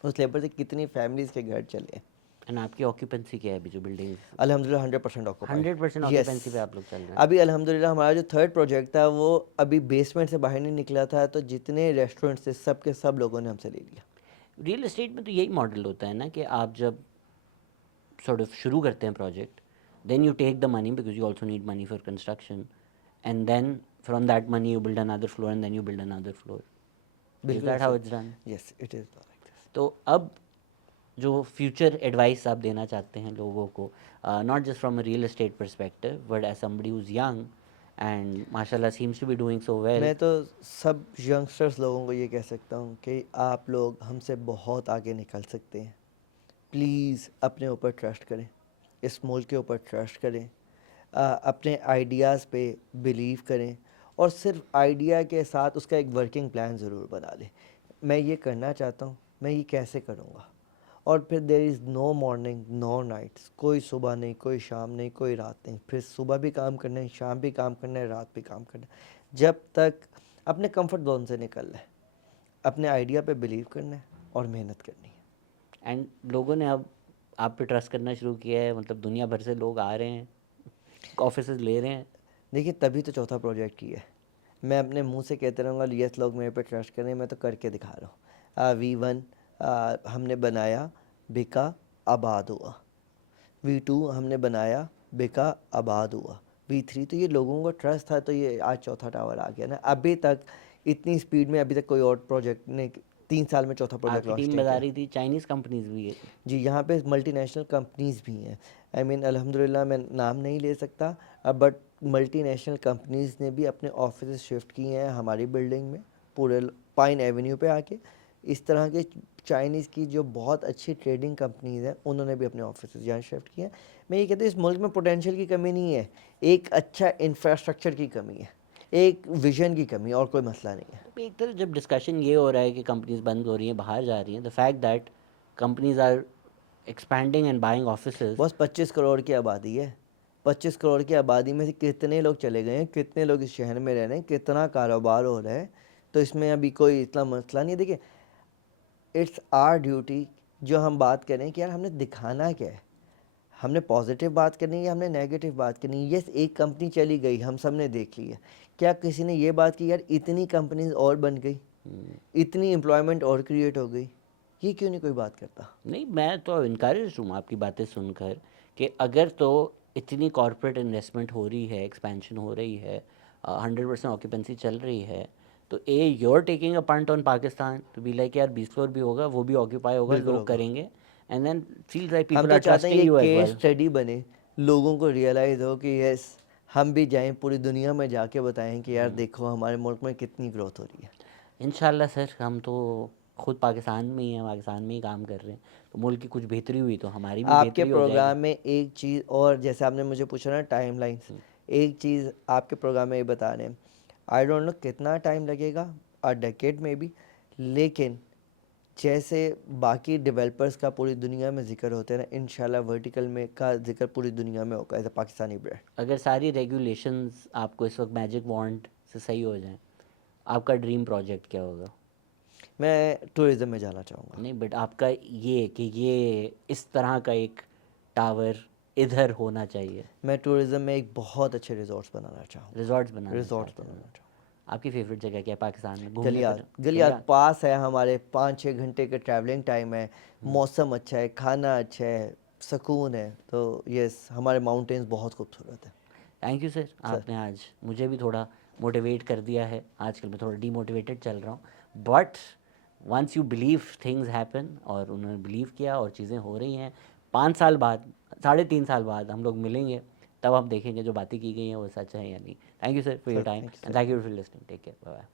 اس لیبر سے کتنی فیملیز کے گھر چلے ہیں. اینڈ آپ کی آکیوپنسی کیا ہے ابھی جو بلڈنگ؟ الحمد للہ 100% آکوپائڈ. 100% آکیوپنسی پہ آپ لوگ چل رہے ہیں. ابھی الحمد للہ ہمارا جو 3rd پروجیکٹ تھا وہ ابھی بیسمنٹ سے باہر نہیں نکلا تھا, تو جتنے ریسٹورینٹس تھے سب کے سب لوگوں نے ہم سے لے لیا. ریئل اسٹیٹ میں تو یہی ماڈل ہوتا ہے نا کہ آپ جب سورٹ آف شروع کرتے ہیں project, then you take the money because you also need money for construction, and then from that money you build another floor and then you build another floor. Is that how it's done? Yes it is like this. تو اب جو future advice آپ دینا چاہتے ہیں لوگوں کو, not just from a real estate perspective but as somebody who's young and mashallah seems to be doing so well. میں تو سب ینگسٹرس لوگوں کو یہ کہہ سکتا ہوں کہ آپ لوگ ہم سے بہت آگے نکل سکتے ہیں. پلیز اپنے اوپر ٹرسٹ کریں, اس ملک کے اوپر ٹرسٹ کریں, اپنے آئیڈیاز پہ بلیو کریں, اور صرف آئیڈیا کے ساتھ اس کا ایک ورکنگ پلان ضرور بنا لیں. میں یہ کرنا چاہتا ہوں, میں یہ کیسے کروں گا, اور پھر دیر is know morning know nights, کوئی صبح نہیں, کوئی شام نہیں, کوئی رات نہیں. پھر صبح بھی کام کرنا ہے, شام بھی کام کرنا ہے, رات بھی کام کرنا ہے, جب تک اپنے کمفرٹ زون سے نکلنا ہے, اپنے آئیڈیا پہ بلیو کرنا ہے اور محنت کرنی ہے. اینڈ لوگوں نے اب آپ پہ ٹرسٹ کرنا شروع کیا ہے, مطلب دنیا بھر سے لوگ آ رہے ہیں, آفیسز لے رہے ہیں. دیکھیے تبھی تو 4تھا پروجیکٹ کیا ہے. میں اپنے منہ سے کہتے رہوں گا یس لوگ میرے پہ ٹرسٹ کریں, میں تو کر کے دکھا رہا ہوں. V1 ہم نے بنایا, بکا, آباد ہوا. V2 ہم نے بنایا, بکا, آباد ہوا. V3 تو یہ لوگوں کا ٹرسٹ تھا, تو یہ آج 4تھا ٹاور آ گیا نا. ابھی تک اتنی اسپیڈ میں ابھی تک کوئی اور پروجیکٹ نے 3 سال میں 4تھا آپ پروجیکٹ کی لانچ ٹیم نہیں بتا کیا. رہی تھی چائنیز کمپنیز بھی ہے. جی یہاں پہ ملٹی نیشنل کمپنیز بھی ہیں. آئی مین الحمد للہ میں نام نہیں لے سکتا, بٹ ملٹی نیشنل کمپنیز نے بھی اپنے آفیسز شفٹ کیے ہیں ہماری بلڈنگ میں, پورے پائن ایونیو پہ آ کے. اس طرح کے چائنیز کی جو بہت اچھی ٹریڈنگ کمپنیز ہیں انہوں نے بھی اپنے آفیسز یہاں شفٹ کیے ہیں. میں یہ کہتا ہوں اس ملک میں پوٹینشیل کی کمی نہیں ہے, ایک اچھا انفراسٹرکچر کی کمی ہے, ایک ویژن کی کمی ہے, اور کوئی مسئلہ نہیں ہے. ایک طرف جب ڈسکشن یہ ہو رہا ہے کہ کمپنیز بند ہو رہی ہیں, باہر جا رہی ہیں, the fact that companies are expanding and buying offices. بس 25 کروڑ کی آبادی ہے, 25 کروڑ کی آبادی میں سے کتنے لوگ چلے گئے ہیں, کتنے لوگ اس شہر میں رہ رہے ہیں, کتنا کاروبار ہو رہا ہے, تو اس میں ابھی کوئی اتنا مسئلہ نہیں ہے. دیکھیں اٹس آر ڈیوٹی جو ہم بات کریں کہ یار ہم نے دکھانا کیا ہے, ہم نے پازیٹیو بات کرنی ہے یا ہم نے نیگیٹو بات کرنی ہے. یس ایک کمپنی چلی گئی, ہم سب نے دیکھ لی ہے, کیا کسی نے یہ بات کی یار اتنی کمپنیز اور بن گئی, اتنی امپلائمنٹ اور کریٹ ہو گئی, یہ کیوں نہیں کوئی بات کرتا؟ نہیں, میں تو انکریج ہوں آپ کی باتیں سن کر کہ اگر تو اتنی کارپوریٹ انویسٹمنٹ ہو رہی ہے, ایکسپینشن ہو رہی ہے, 100% آکیوپنسی چل رہی ہے, تو you are taking a punt on Pakistan to be like یار 20 فلور بھی ہوگا, وہ بھی آکیوپائی ہوگا, بالکل لوگ ہوگا. کریں گے, اینڈ دین فیل لائک ہم پیپل تو آر چاہتے ہیں ٹرسٹنگ یہ you as case well. Study بنے, لوگوں کو ریئلائز ہو کہ یس ہم بھی جائیں پوری دنیا میں جا کے بتائیں کہ یار دیکھو ہمارے ملک میں کتنی گروتھ ہو رہی ہے. انشاءاللہ سر, ہم تو خود پاکستان میں ہی ہیں, پاکستان میں ہی کام کر رہے ہیں, تو ملک کی کچھ بہتری ہوئی تو ہماری بھی آپ کے بہتری ہو جائے گی. پروگرام میں ایک چیز اور, جیسے آپ نے مجھے پوچھا نا ٹائم لائنس, ایک چیز آپ کے پروگرام میں یہ بتا رہے ہیں, آئی ڈونٹ نو کتنا ٹائم لگے گا, ڈیکیڈ میں بھی, لیکن جیسے باقی ڈیولپرز کا پوری دنیا میں ذکر ہوتا ہے نا, انشاءاللہ ورٹیکل میں کا ذکر پوری دنیا میں ہوگا ایز اے پاکستانی برانڈ. اگر ساری ریگولیشنز آپ کو اس وقت میجک وانڈ سے صحیح ہو جائیں, آپ کا ڈریم پروجیکٹ کیا ہوگا؟ میں ٹورزم میں جانا چاہوں گا. نہیں, بٹ آپ کا یہ کہ یہ اس طرح کا ایک ٹاور ادھر ہونا چاہیے. میں ٹورزم میں ایک بہت اچھے ریزورٹس بنانا چاہوں گا. ریزورٹس بنانا ریزورٹس چاہتے بنانا ہیں. چاہوں گا. آپ کی فیوریٹ جگہ کیا ہے پاکستان میں گھومنے گلیات, پھرنے؟ گلیات پاس ہے ہمارے, 5-6 گھنٹے کا ٹریولنگ ٹائم ہے, موسم اچھا ہے, کھانا اچھا ہے, سکون ہے, تو یس ہمارے ماؤنٹینس بہت خوبصورت ہیں. تھینک یو سر, آپ نے آج مجھے بھی تھوڑا موٹیویٹ کر دیا ہے. آج کل میں تھوڑا ڈی موٹیویٹڈ چل رہا ہوں, but once you believe things happen, اور انہوں نے بلیو کیا اور چیزیں ہو رہی ہیں. 5 سال بعد, 3.5 سال بعد ہم لوگ ملیں گے, تب ہم دیکھیں گے جو باتیں کی گئی ہیں وہ سچ ہے یا نہیں. Thank you sir for your time, thank you and sir. Thank you for listening. Take care, bye bye.